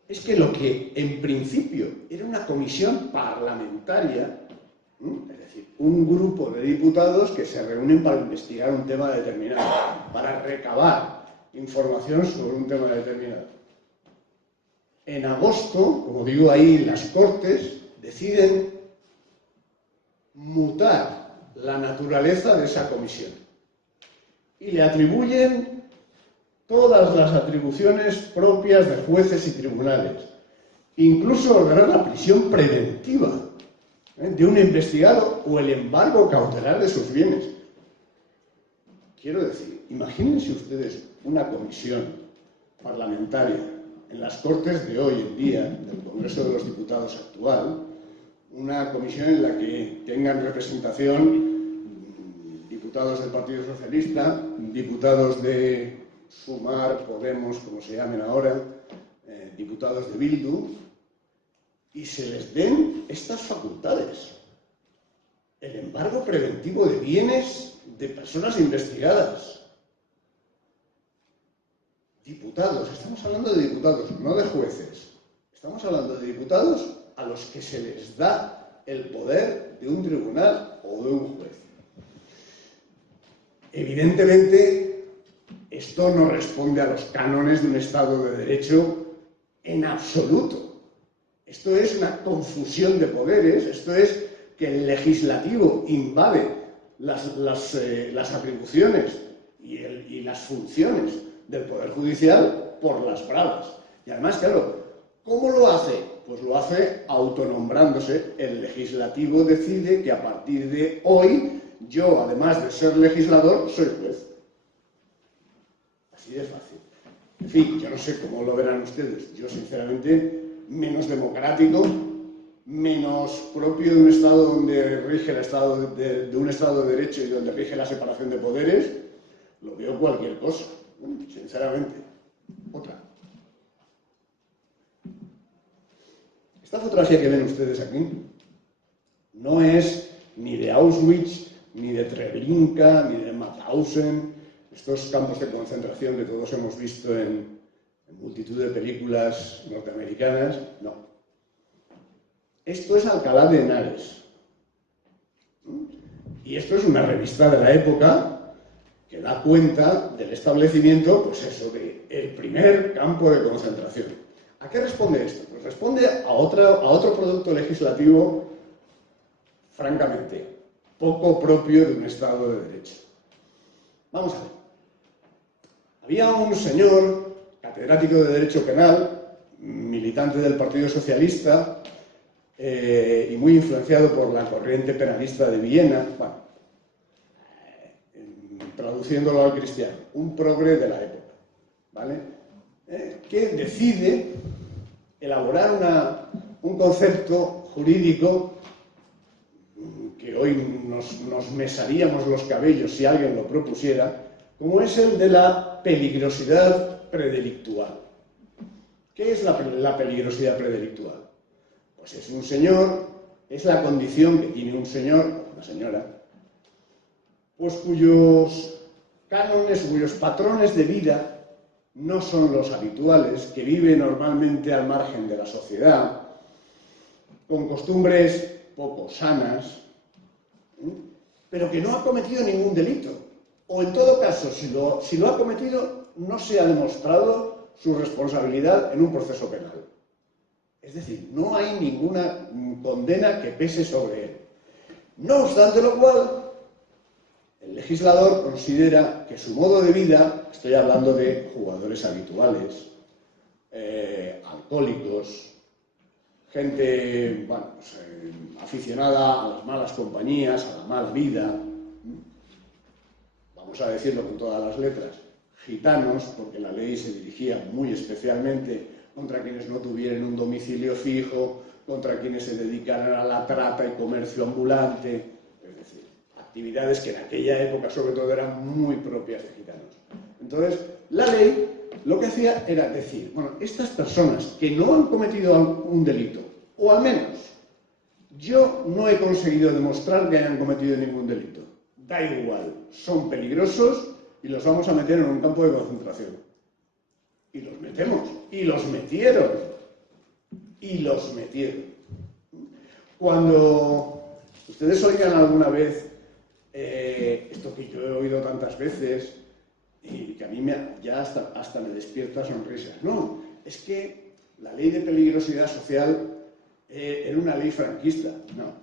es que lo que en principio era una comisión parlamentaria, es decir, un grupo de diputados que se reúnen para investigar un tema determinado, para recabar información sobre un tema determinado. En agosto, como digo ahí, las Cortes deciden mutar la naturaleza de esa comisión y le atribuyen todas las atribuciones propias de jueces y tribunales, incluso ordenar la prisión preventiva de un investigado o el embargo cautelar de sus bienes. Quiero decir, imagínense ustedes una comisión parlamentaria en las Cortes de hoy en día, del Congreso de los Diputados actual, una comisión en la que tengan representación diputados del Partido Socialista, diputados de Sumar, Podemos, como se llamen ahora, diputados de Bildu, y se les den estas facultades. El embargo preventivo de bienes de personas investigadas. Diputados, estamos hablando de diputados, no de jueces. Estamos hablando de diputados a los que se les da el poder de un tribunal o de un juez. Evidentemente, esto no responde a los cánones de un Estado de Derecho en absoluto. Esto es una confusión de poderes, esto es que el legislativo invade las atribuciones y las funciones del Poder Judicial por las bravas. Y además, claro, ¿cómo lo hace? Pues lo hace autonombrándose. El legislativo decide que a partir de hoy, yo, además de ser legislador, soy juez. Así de fácil. En fin, yo no sé cómo lo verán ustedes. Yo, sinceramente, menos democrático, menos propio de un Estado donde rige el Estado de un Estado de Derecho y donde rige la separación de poderes, lo veo cualquier cosa, sinceramente. Otra. Esta fotografía que ven ustedes aquí no es ni de Auschwitz, ni de Treblinka, ni de Mauthausen, estos campos de concentración que todos hemos visto en multitud de películas norteamericanas, no. Esto es Alcalá de Henares. Y esto es una revista de la época que da cuenta del establecimiento, pues eso, de el primer campo de concentración. ¿A qué responde esto? Pues responde a otro producto legislativo, francamente, poco propio de un Estado de Derecho. Vamos a ver. Había un señor, catedrático de Derecho Penal, militante del Partido Socialista y muy influenciado por la corriente penalista de Viena, bueno, traduciéndolo al cristiano, un progre de la época, ¿vale? Que decide elaborar un concepto jurídico que hoy nos mesaríamos los cabellos si alguien lo propusiera, como es el de la peligrosidad predelictual. ¿Qué es la peligrosidad predelictual? Pues es un señor, es la condición que tiene un señor o una señora, pues cuyos cánones, cuyos patrones de vida no son los habituales, que vive normalmente al margen de la sociedad, con costumbres poco sanas, pero que no ha cometido ningún delito. O en todo caso, si lo ha cometido, no se ha demostrado su responsabilidad en un proceso penal. Es decir, no hay ninguna condena que pese sobre él. No obstante lo cual, el legislador considera que su modo de vida, estoy hablando de jugadores habituales, alcohólicos, gente aficionada a las malas compañías, a la mala vida, vamos a decirlo con todas las letras, gitanos, porque la ley se dirigía muy especialmente contra quienes no tuvieran un domicilio fijo, contra quienes se dedicaran a la trata y comercio ambulante, es decir, actividades que en aquella época sobre todo eran muy propias de gitanos. Entonces, la ley lo que hacía era decir, bueno, estas personas que no han cometido un delito, o al menos yo no he conseguido demostrar que hayan cometido ningún delito, da igual, son peligrosos y los vamos a meter en un campo de concentración. Y los metemos, y los metieron, y los metieron. Cuando ustedes oigan alguna vez esto que yo he oído tantas veces y que a mí ya hasta me despierta sonrisas. No, es que la ley de peligrosidad social era una ley franquista. No,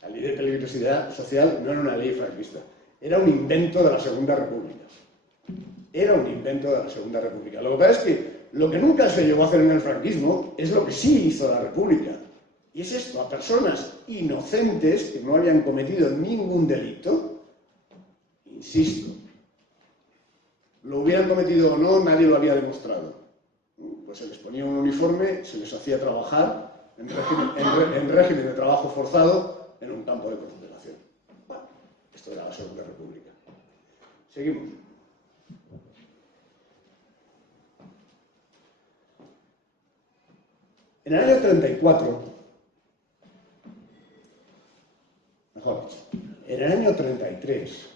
la ley de peligrosidad social no era una ley franquista. Era un invento de la Segunda República. Era un invento de la Segunda República. Lo que pasa es que lo que nunca se llegó a hacer en el franquismo es lo que sí hizo la República. Y es esto, a personas inocentes que no habían cometido ningún delito, insisto, lo hubieran cometido o no, nadie lo había demostrado. Pues se les ponía un uniforme, se les hacía trabajar en régimen de trabajo forzado en un campo de concentración. Bueno, esto era la Segunda República. Seguimos. En el año 34, mejor dicho, en el año 33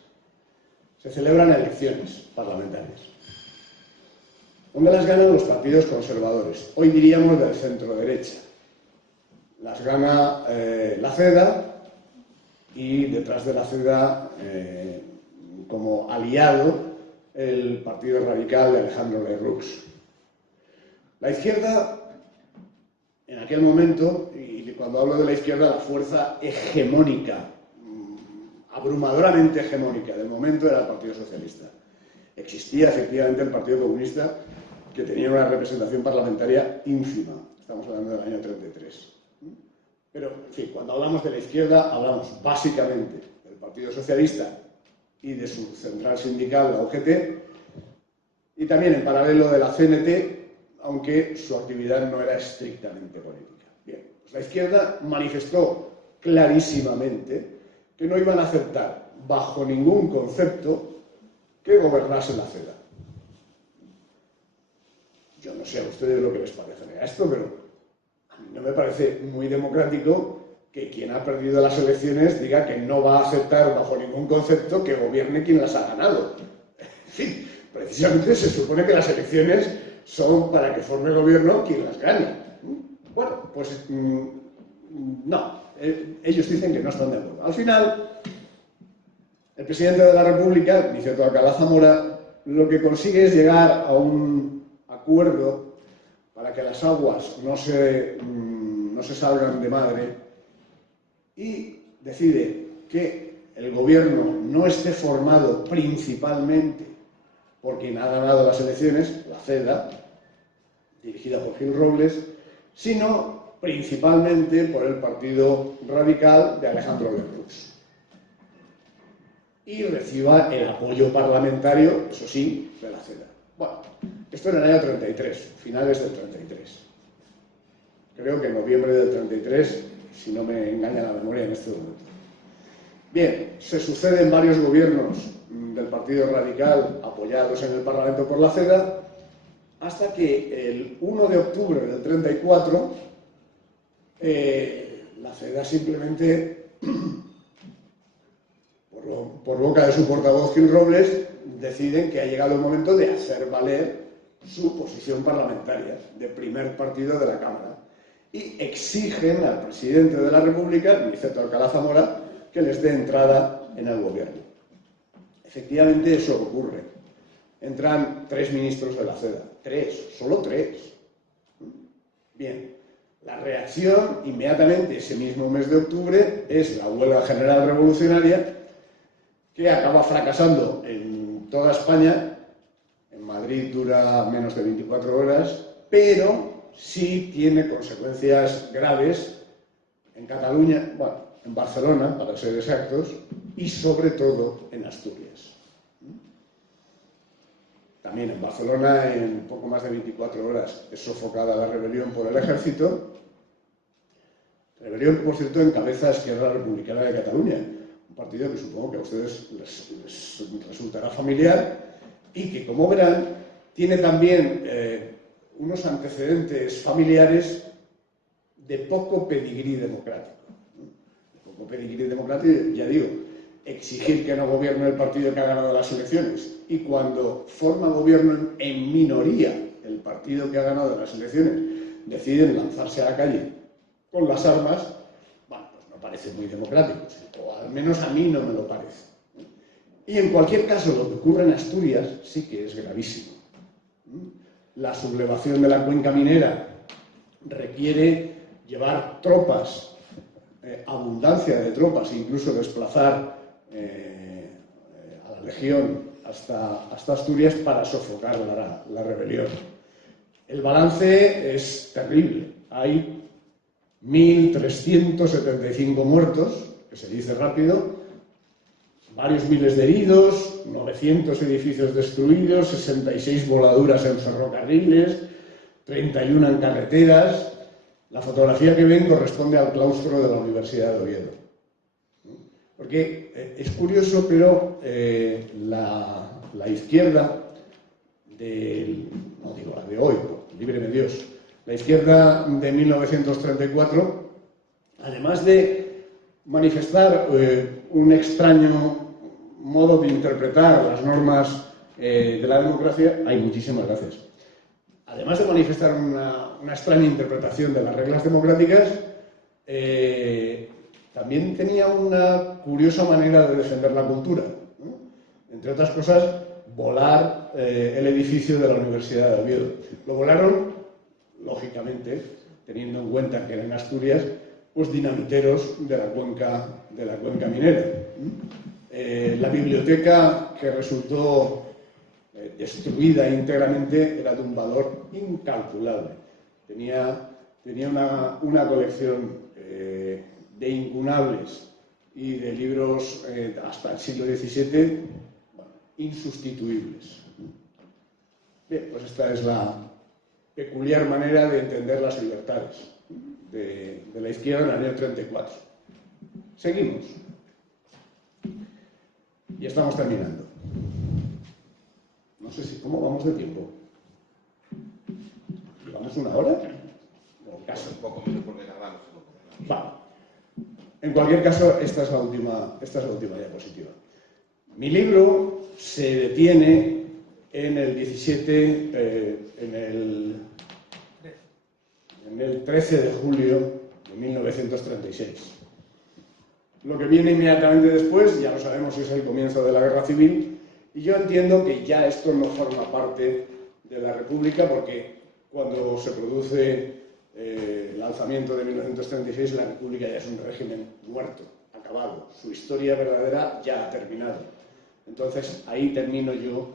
se celebran elecciones parlamentarias, donde las ganan los partidos conservadores, hoy diríamos del centro-derecha. Las gana la CEDA y detrás de la CEDA, como aliado, el Partido Radical de Alejandro Lerroux. La izquierda, en aquel momento, y cuando hablo de la izquierda, la fuerza hegemónica, abrumadoramente hegemónica del momento era el Partido Socialista. Existía efectivamente el Partido Comunista, que tenía una representación parlamentaria ínfima. Estamos hablando del año 33. Pero, en fin, cuando hablamos de la izquierda, hablamos básicamente del Partido Socialista y de su central sindical, la UGT, y también en paralelo de la CNT, aunque su actividad no era estrictamente política. Bien, pues la izquierda manifestó clarísimamente que no iban a aceptar, bajo ningún concepto, que gobernase la CEDA. Yo no sé a ustedes lo que les parecerá esto, pero a mí no me parece muy democrático que quien ha perdido las elecciones diga que no va a aceptar bajo ningún concepto que gobierne quien las ha ganado. En fin, precisamente se supone que las elecciones son para que forme gobierno quien las gane. Bueno, pues no, ellos dicen que no están de acuerdo. Al final, el presidente de la República, Vicente Alcalá Zamora, lo que consigue es llegar a un acuerdo para que las aguas no se salgan de madre y decide que el gobierno no esté formado principalmente por quien ha ganado las elecciones, la CEDA, dirigida por Gil Robles, sino principalmente por el Partido Radical de Alejandro Lerroux. Y reciba el apoyo parlamentario, eso sí, de la CEDA. Bueno, esto en el año 33, finales del 33. Creo que en noviembre del 33, si no me engaña la memoria en este momento. Bien, se suceden varios gobiernos del Partido Radical apoyados en el Parlamento por la CEDA, hasta que el 1 de octubre del 34 la CEDA simplemente, por boca de su portavoz Gil Robles, deciden que ha llegado el momento de hacer valer su posición parlamentaria de primer partido de la Cámara y exigen al presidente de la República, Niceto Alcalá Zamora, que les dé entrada en el gobierno. Efectivamente, eso ocurre. Entran 3 ministros de la CEDA. 3, solo 3. Bien, la reacción inmediatamente ese mismo mes de octubre es la huelga general revolucionaria, que acaba fracasando en toda España. En Madrid dura menos de 24 horas, pero sí tiene consecuencias graves en Cataluña, bueno, en Barcelona, para ser exactos, y sobre todo en Asturias. También en Barcelona, en poco más de 24 horas, es sofocada la rebelión por el ejército. Rebelión, por cierto, encabeza Esquerra Republicana de Cataluña, un partido que supongo que a ustedes les resultará familiar y que, como verán, tiene también unos antecedentes familiares de poco pedigrí democrático. De poco pedigrí democrático, ya digo, exigir que no gobierne el partido que ha ganado las elecciones, y cuando forma gobierno en minoría el partido que ha ganado las elecciones deciden lanzarse a la calle con las armas, bueno, pues no parece muy democrático, o al menos a mí no me lo parece. Y en cualquier caso, lo que ocurre en Asturias sí que es gravísimo. La sublevación de la cuenca minera requiere llevar tropas, abundancia de tropas, incluso desplazar a la legión hasta Asturias para sofocar la rebelión. El balance es terrible. Hay 1.375 muertos, que se dice rápido, varios miles de heridos, 900 edificios destruidos, 66 voladuras en ferrocarriles, 31 en carreteras. La fotografía que ven corresponde al claustro de la Universidad de Oviedo. Porque es curioso, pero la izquierda, no digo la de hoy, líbreme Dios, la izquierda de 1934, además de manifestar un extraño modo de interpretar las normas de la democracia, muchísimas gracias. Además de manifestar una extraña interpretación de las reglas democráticas, también tenía una curiosa manera de defender la cultura, ¿no? Entre otras cosas, volar el edificio de la Universidad de Oviedo. Lo volaron, lógicamente, teniendo en cuenta que eran Asturias, pues dinamiteros de la cuenca minera. La biblioteca, que resultó destruida íntegramente, era de un valor incalculable. Tenía una colección de incunables y de libros hasta el siglo XVII, bueno, insustituibles. Bien, pues esta es la peculiar manera de entender las libertades de la izquierda en el año 34. Seguimos. Y estamos terminando. No sé cómo vamos de tiempo. ¿Llevamos una hora? O casi. Un poco menos porque tardamos. Vale. En cualquier caso, esta es la última diapositiva. Mi libro se detiene en el 17, en el 13 de julio de 1936. Lo que viene inmediatamente después, ya lo sabemos, es el comienzo de la Guerra Civil, Y yo entiendo que ya esto no forma parte de la República, porque cuando se produce el alzamiento de 1936, la República ya es un régimen muerto, acabado. Su historia verdadera ya ha terminado. Entonces, ahí termino yo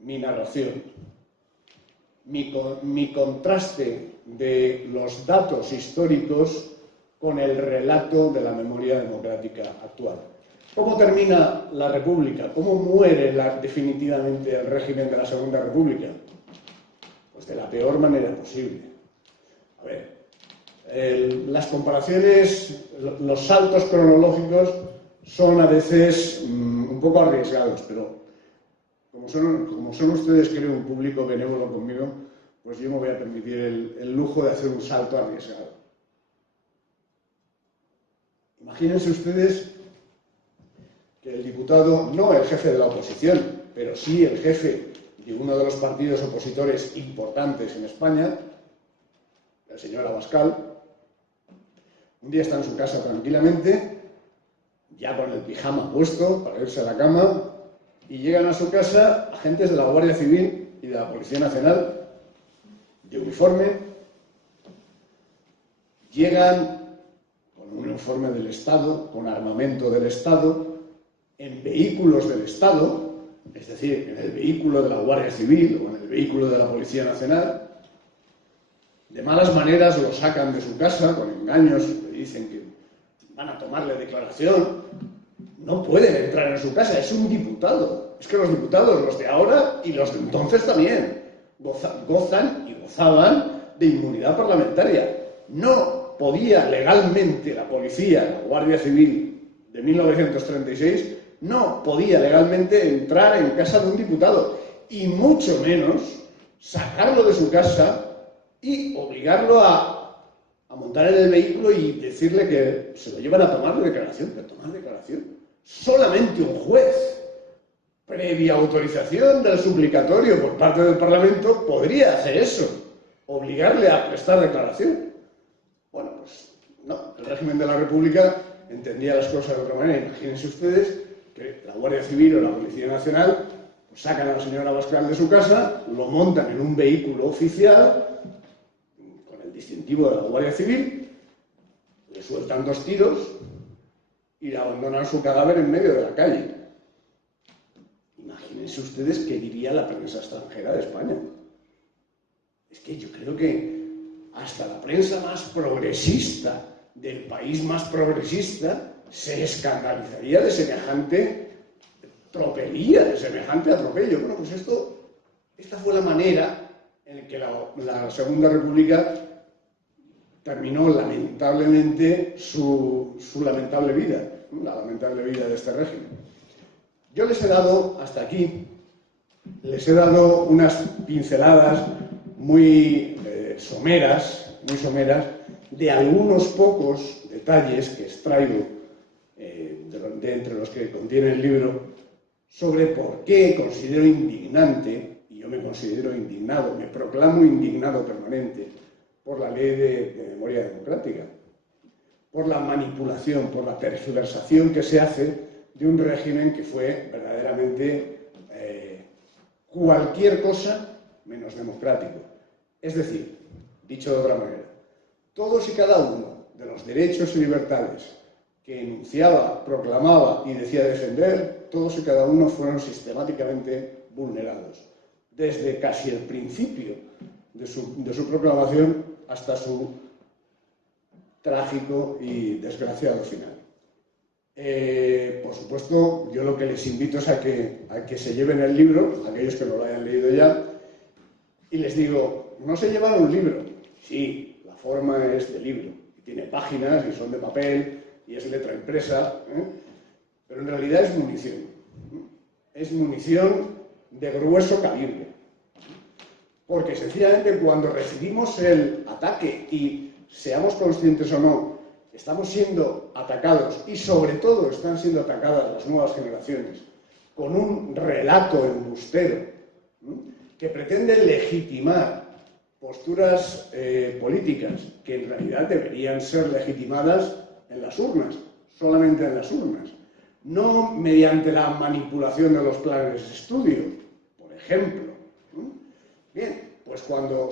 mi narración. Mi contraste de los datos históricos con el relato de la memoria democrática actual. ¿Cómo termina la República? ¿Cómo muere definitivamente el régimen de la Segunda República? Pues de la peor manera posible. A ver, las comparaciones, los saltos cronológicos son a veces un poco arriesgados, pero como son ustedes, creo, un público benévolo conmigo, pues yo me voy a permitir el lujo de hacer un salto arriesgado. Imagínense ustedes que el diputado, no el jefe de la oposición, pero sí el jefe de uno de los partidos opositores importantes en España, el señor Abascal, un día está en su casa tranquilamente, ya con el pijama puesto para irse a la cama, y llegan a su casa agentes de la Guardia Civil y de la Policía Nacional, de uniforme, llegan con un uniforme del Estado, con armamento del Estado, en vehículos del Estado, es decir, en el vehículo de la Guardia Civil o en el vehículo de la Policía Nacional. De malas maneras lo sacan de su casa con engaños, le dicen que van a tomarle declaración. No pueden entrar en su casa, es un diputado. Es que los diputados, los de ahora y los de entonces también, gozan y gozaban de inmunidad parlamentaria. No podía legalmente la policía, la Guardia Civil de 1936, no podía legalmente entrar en casa de un diputado, y mucho menos sacarlo de su casa y obligarlo a montar en el vehículo y decirle que se lo llevan a tomar declaración. ¿Pero tomar declaración? Solamente un juez, previa autorización del suplicatorio por parte del Parlamento, podría hacer eso, obligarle a prestar declaración. Bueno, pues no, el régimen de la República entendía las cosas de otra manera. Imagínense ustedes que la Guardia Civil o la Policía Nacional pues sacan al señor Abascal de su casa, lo montan en un vehículo oficial con el distintivo de la Guardia Civil, le sueltan 2 tiros y le abandonan su cadáver en medio de la calle. Imagínense ustedes qué diría la prensa extranjera de España. Es que yo creo que hasta la prensa más progresista del país más progresista se escandalizaría de semejante tropelía, de semejante atropello. Bueno, pues esta fue la manera en que la Segunda República terminó lamentablemente su lamentable vida, la lamentable vida de este régimen. Yo les he dado, hasta aquí, les he dado unas pinceladas muy someras, de algunos pocos detalles que extraigo de entre los que contiene el libro, sobre por qué considero indignante, y yo me considero indignado, me proclamo indignado permanente, por la ley de memoria democrática, por la manipulación, por la tergiversación que se hace de un régimen que fue verdaderamente cualquier cosa menos democrático. Es decir, dicho de otra manera, todos y cada uno de los derechos y libertades que enunciaba, proclamaba y decía defender, todos y cada uno fueron sistemáticamente vulnerados, desde casi el principio de su proclamación hasta su trágico y desgraciado final. Por supuesto, yo lo que les invito es a que se lleven el libro, aquellos que no lo hayan leído ya, y les digo, no se llevan un libro. Sí, la forma es de libro, y tiene páginas y son de papel y es letra impresa, pero en realidad es munición. Es munición de grueso calibre. Porque sencillamente cuando recibimos el ataque, y seamos conscientes o no, estamos siendo atacados, y sobre todo están siendo atacadas las nuevas generaciones, con un relato embustero que pretende legitimar posturas políticas que en realidad deberían ser legitimadas en las urnas, solamente en las urnas. no mediante la manipulación de los planes de estudio, por ejemplo. Bien, pues cuando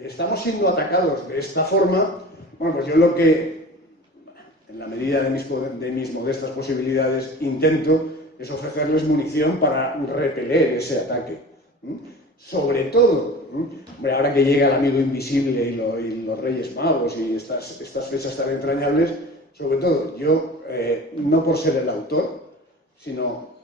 estamos siendo atacados de esta forma, bueno, pues yo lo que, en la medida de mis modestas posibilidades, intento es ofrecerles munición para repeler ese ataque. Sobre todo, hombre, ahora que llega el amigo invisible y los Reyes Magos y estas fechas tan entrañables, sobre todo, yo, no por ser el autor, sino,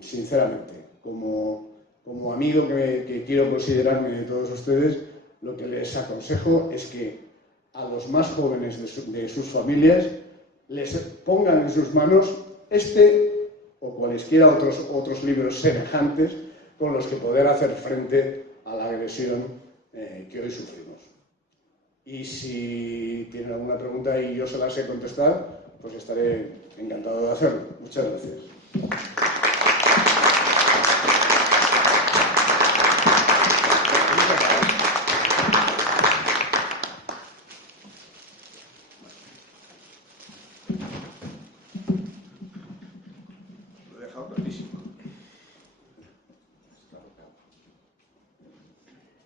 sinceramente, como amigo que quiero considerarme de todos ustedes, lo que les aconsejo es que a los más jóvenes de sus familias les pongan en sus manos este o cualesquiera otros libros semejantes con los que poder hacer frente a la agresión que hoy sufrimos. Y si tienen alguna pregunta y yo se las sé contestar, pues estaré encantado de hacerlo. Muchas gracias. Lo he dejado clarísimo.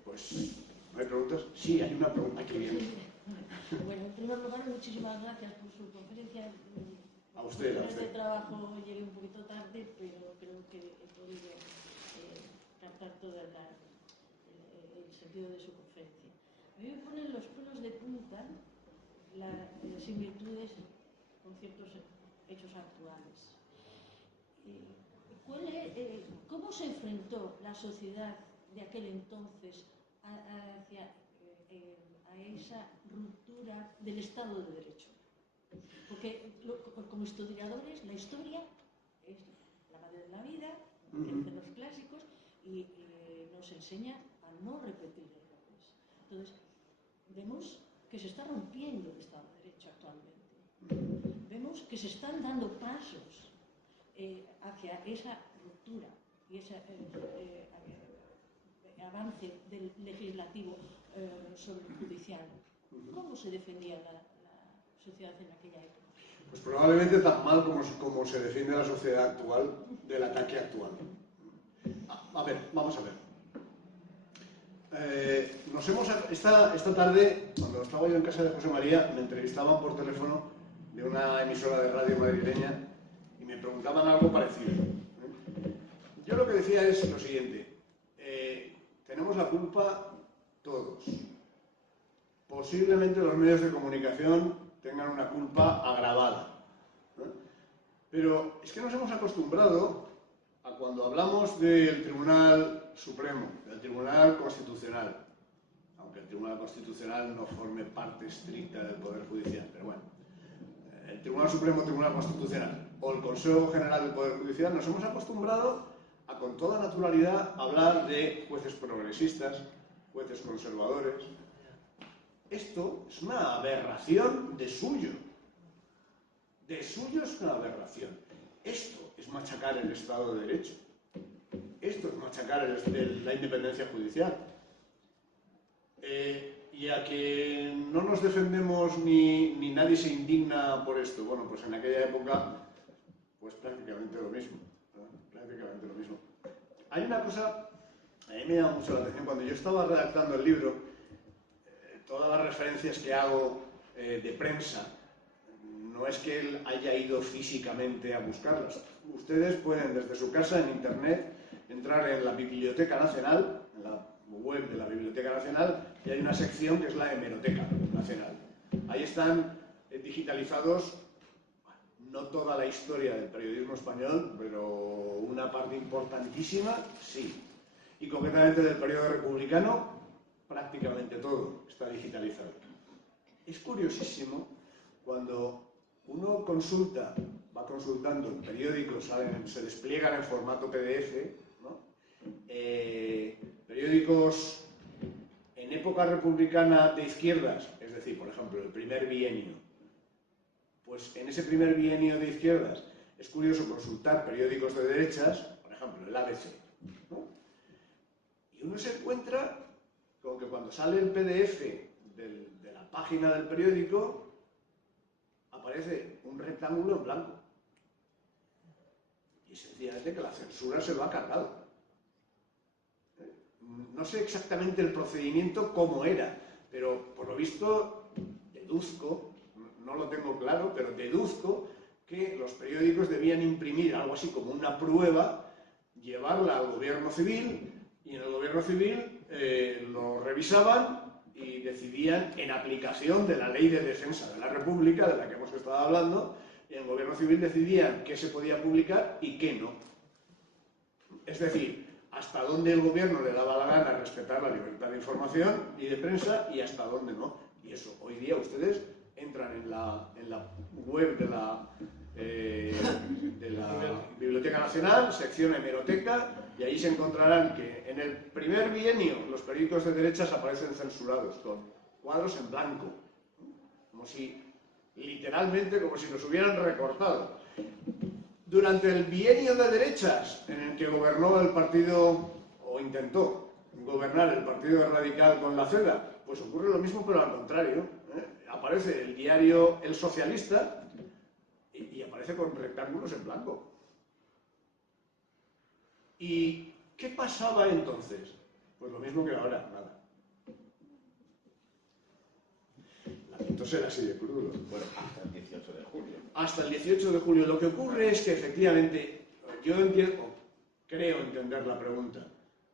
Pues, ¿no hay preguntas? Sí, hay una pregunta. Aquí viene. Bueno, en primer lugar, muchísimas gracias por su conferencia. A usted, a usted. De trabajo llegué un poquito tarde, pero creo que he podido captar todo el sentido de su conferencia. A mí me ponen los pelos de punta las similitudes con ciertos hechos actuales. ¿Cómo se enfrentó la sociedad de aquel entonces hacia a esa ruptura del Estado de Derecho? Porque como historiadores, la historia es la madre de la vida, de los clásicos, y nos enseña a no repetir errores. Entonces, vemos que se está rompiendo el Estado de Derecho actualmente. Vemos que se están dando pasos hacia esa ruptura y ese avance del legislativo sobre el judicial. ¿Cómo se defendía la sociedad en aquella época? Pues probablemente tan mal como se defiende la sociedad actual del ataque actual. A ver, vamos a ver. Esta tarde, cuando estaba yo en casa de José María, me entrevistaban por teléfono de una emisora de radio madrileña y me preguntaban algo parecido. Yo lo que decía es lo siguiente. Tenemos la culpa todos. Posiblemente los medios de comunicación tengan una culpa agravada. Pero es que nos hemos acostumbrado a cuando hablamos del Tribunal Supremo, del Tribunal Constitucional, aunque el Tribunal Constitucional no forme parte estricta del Poder Judicial, pero bueno, el Tribunal Supremo, Tribunal Constitucional o el Consejo General del Poder Judicial, nos hemos acostumbrado a con toda naturalidad hablar de jueces progresistas, jueces conservadores. Esto es una aberración de suyo. De suyo es una aberración. Esto es machacar el Estado de Derecho. Esto es machacar la independencia judicial. Y a que no nos defendemos ni nadie se indigna por esto. Bueno, pues en aquella época, pues prácticamente lo mismo. Prácticamente lo mismo. Hay una cosa, a mí me llama mucho la atención, cuando yo estaba redactando el libro, todas las referencias que hago de prensa, no es que él haya ido físicamente a buscarlas. Ustedes pueden desde su casa en internet entrar en la Biblioteca Nacional, en la web de la Biblioteca Nacional, y hay una sección que es la Hemeroteca Nacional. Ahí están digitalizados no toda la historia del periodismo español, pero una parte importantísima, sí. Y concretamente del periodo republicano, prácticamente todo está digitalizado. Es curiosísimo cuando uno va consultando en periódicos, se despliegan en formato PDF, ¿no? Periódicos en época republicana de izquierdas, es decir, por ejemplo, el primer bienio. Pues en ese primer bienio de izquierdas es curioso consultar periódicos de derechas, por ejemplo, el ABC, ¿no? Y uno se encuentra con que cuando sale el PDF de la página del periódico, aparece un rectángulo en blanco. y sencillamente que la censura se lo ha cargado. No sé exactamente el procedimiento cómo era, pero por lo visto deduzco, no lo tengo claro, pero deduzco que los periódicos debían imprimir algo así como una prueba, llevarla al gobierno civil, y en el gobierno civil lo revisaban y decidían, en aplicación de la Ley de Defensa de la República, de la que hemos estado hablando, y en el gobierno civil decidían qué se podía publicar y qué no. Es decir, hasta dónde el gobierno le daba la gana respetar la libertad de información y de prensa y hasta dónde no. Y eso, hoy día ustedes entran en la web de la Biblioteca Nacional, sección hemeroteca, y ahí se encontrarán que en el primer bienio los periódicos de derechas aparecen censurados, con cuadros en blanco, como si, literalmente, como si los hubieran recortado. Durante el bienio de derechas, en el que gobernó el partido, o intentó gobernar el Partido Radical con la CEDA, pues ocurre lo mismo, pero al contrario. Aparece el diario El Socialista y aparece con rectángulos en blanco. ¿Y qué pasaba entonces? Pues lo mismo que ahora, nada. Lamento ser así de crudo. Bueno, hasta el 18 de julio. Hasta el 18 de julio. Lo que ocurre es que efectivamente, yo entiendo, creo entender la pregunta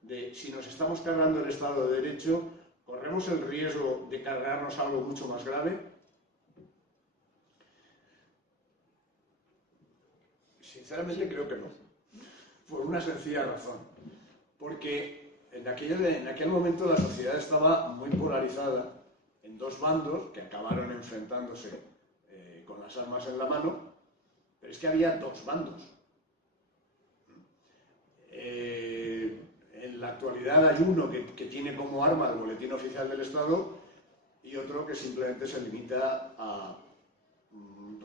de si nos estamos cargando el Estado de Derecho, ¿corremos el riesgo de cargarnos algo mucho más grave? Sinceramente creo que no, por una sencilla razón, porque en aquel momento la sociedad estaba muy polarizada en dos bandos que acabaron enfrentándose con las armas en la mano, pero es que había dos bandos. En la actualidad hay uno que tiene como arma el Boletín Oficial del Estado y otro que simplemente se limita a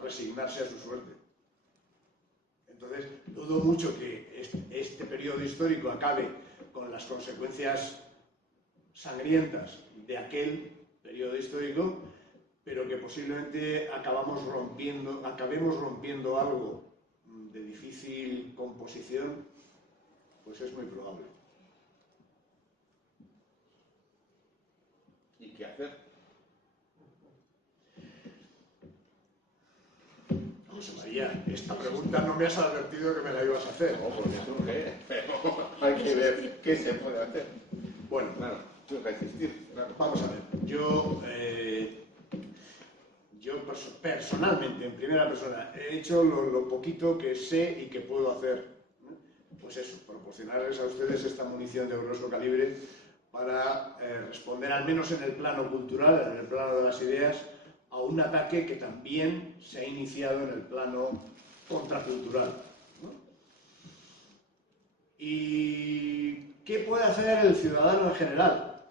resignarse a su suerte. Entonces, dudo mucho que este periodo histórico acabe con las consecuencias sangrientas de aquel periodo histórico, pero que posiblemente acabemos rompiendo algo de difícil composición, pues es muy probable. ¿Y qué hacer? José María, esta pregunta no me has advertido que me la ibas a hacer. No, porque surge, pero hay que ver qué se puede hacer. Bueno, Claro, resistir, claro. vamos a ver. Yo personalmente, en primera persona, he hecho lo poquito que sé y que puedo hacer. Pues eso, proporcionarles a ustedes esta munición de grueso calibre para responder, al menos en el plano cultural, en el plano de las ideas, a un ataque que también se ha iniciado en el plano contracultural, ¿no? ¿Y qué puede hacer el ciudadano en general?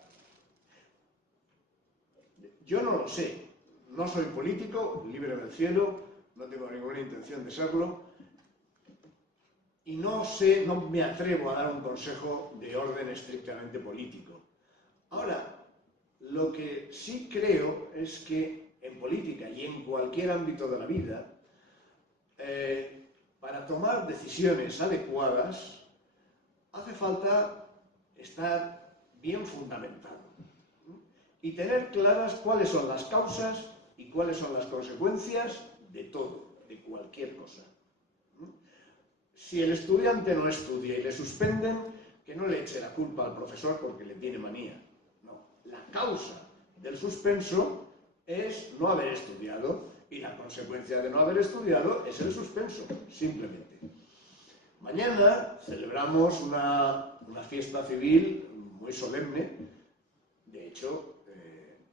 Yo no lo sé. No soy político, libre del cielo, no tengo ninguna intención de serlo, y no sé, no me atrevo a dar un consejo de orden estrictamente político. Ahora, lo que sí creo es que en política y en cualquier ámbito de la vida, para tomar decisiones adecuadas, hace falta estar bien fundamentado y tener claras cuáles son las causas y cuáles son las consecuencias de todo, de cualquier cosa. Si el estudiante no estudia y le suspenden, que no le eche la culpa al profesor porque le tiene manía. No, la causa del suspenso es no haber estudiado y la consecuencia de no haber estudiado es el suspenso, simplemente. Mañana celebramos una fiesta civil muy solemne. De hecho,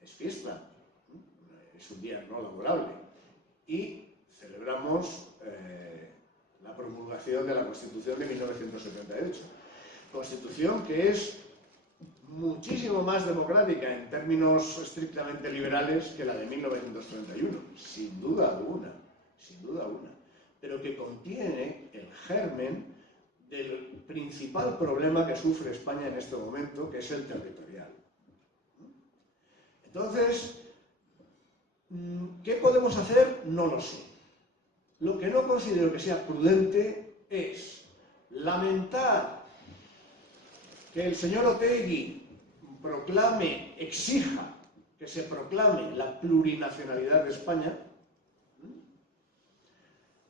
es fiesta, es un día no laborable, y celebramos la promulgación de la Constitución de 1978. Constitución que es muchísimo más democrática en términos estrictamente liberales que la de 1931, sin duda alguna, pero que contiene el germen del principal problema que sufre España en este momento, que es el territorial. Entonces, ¿qué podemos hacer? No lo sé. Lo que no considero que sea prudente es lamentar que el señor Otegi exija que se proclame la plurinacionalidad de España,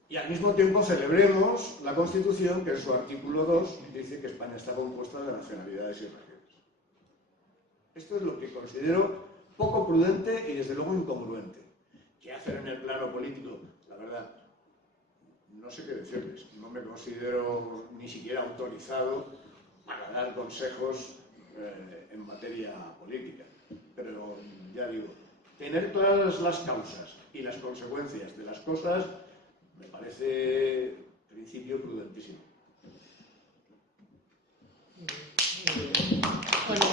y al mismo tiempo celebremos la Constitución, que en su artículo 2 dice que España está compuesta de nacionalidades y regiones. Esto es lo que considero poco prudente y desde luego incongruente. ¿Qué hacer en el plano político? La verdad, no sé qué decirles. No me considero ni siquiera autorizado para dar consejos en materia política. Pero ya digo, tener claras las causas y las consecuencias de las cosas me parece principio prudentísimo. Bueno,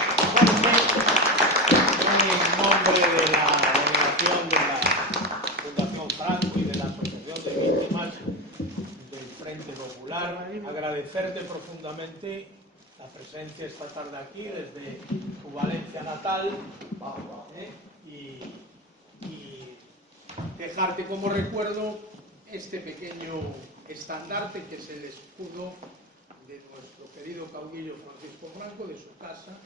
en nombre de la delegación de la Fundación Franco y de la Asociación de Víctimas del Frente Popular, agradecerte profundamente la presencia esta tarde aquí desde tu Valencia natal y dejarte como recuerdo este pequeño estandarte que es el escudo de nuestro querido caudillo Francisco Franco, de su casa,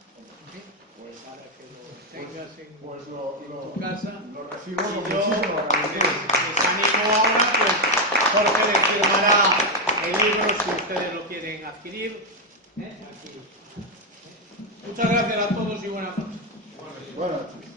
para que lo tengas en tu casa. Lo recibo Y con yo muchísimo agradecimiento. les animo ahora, pues Jorge les firmará el libro si ustedes lo quieren adquirir. Aquí. Muchas gracias a todos y buenas noches. Buenas noches.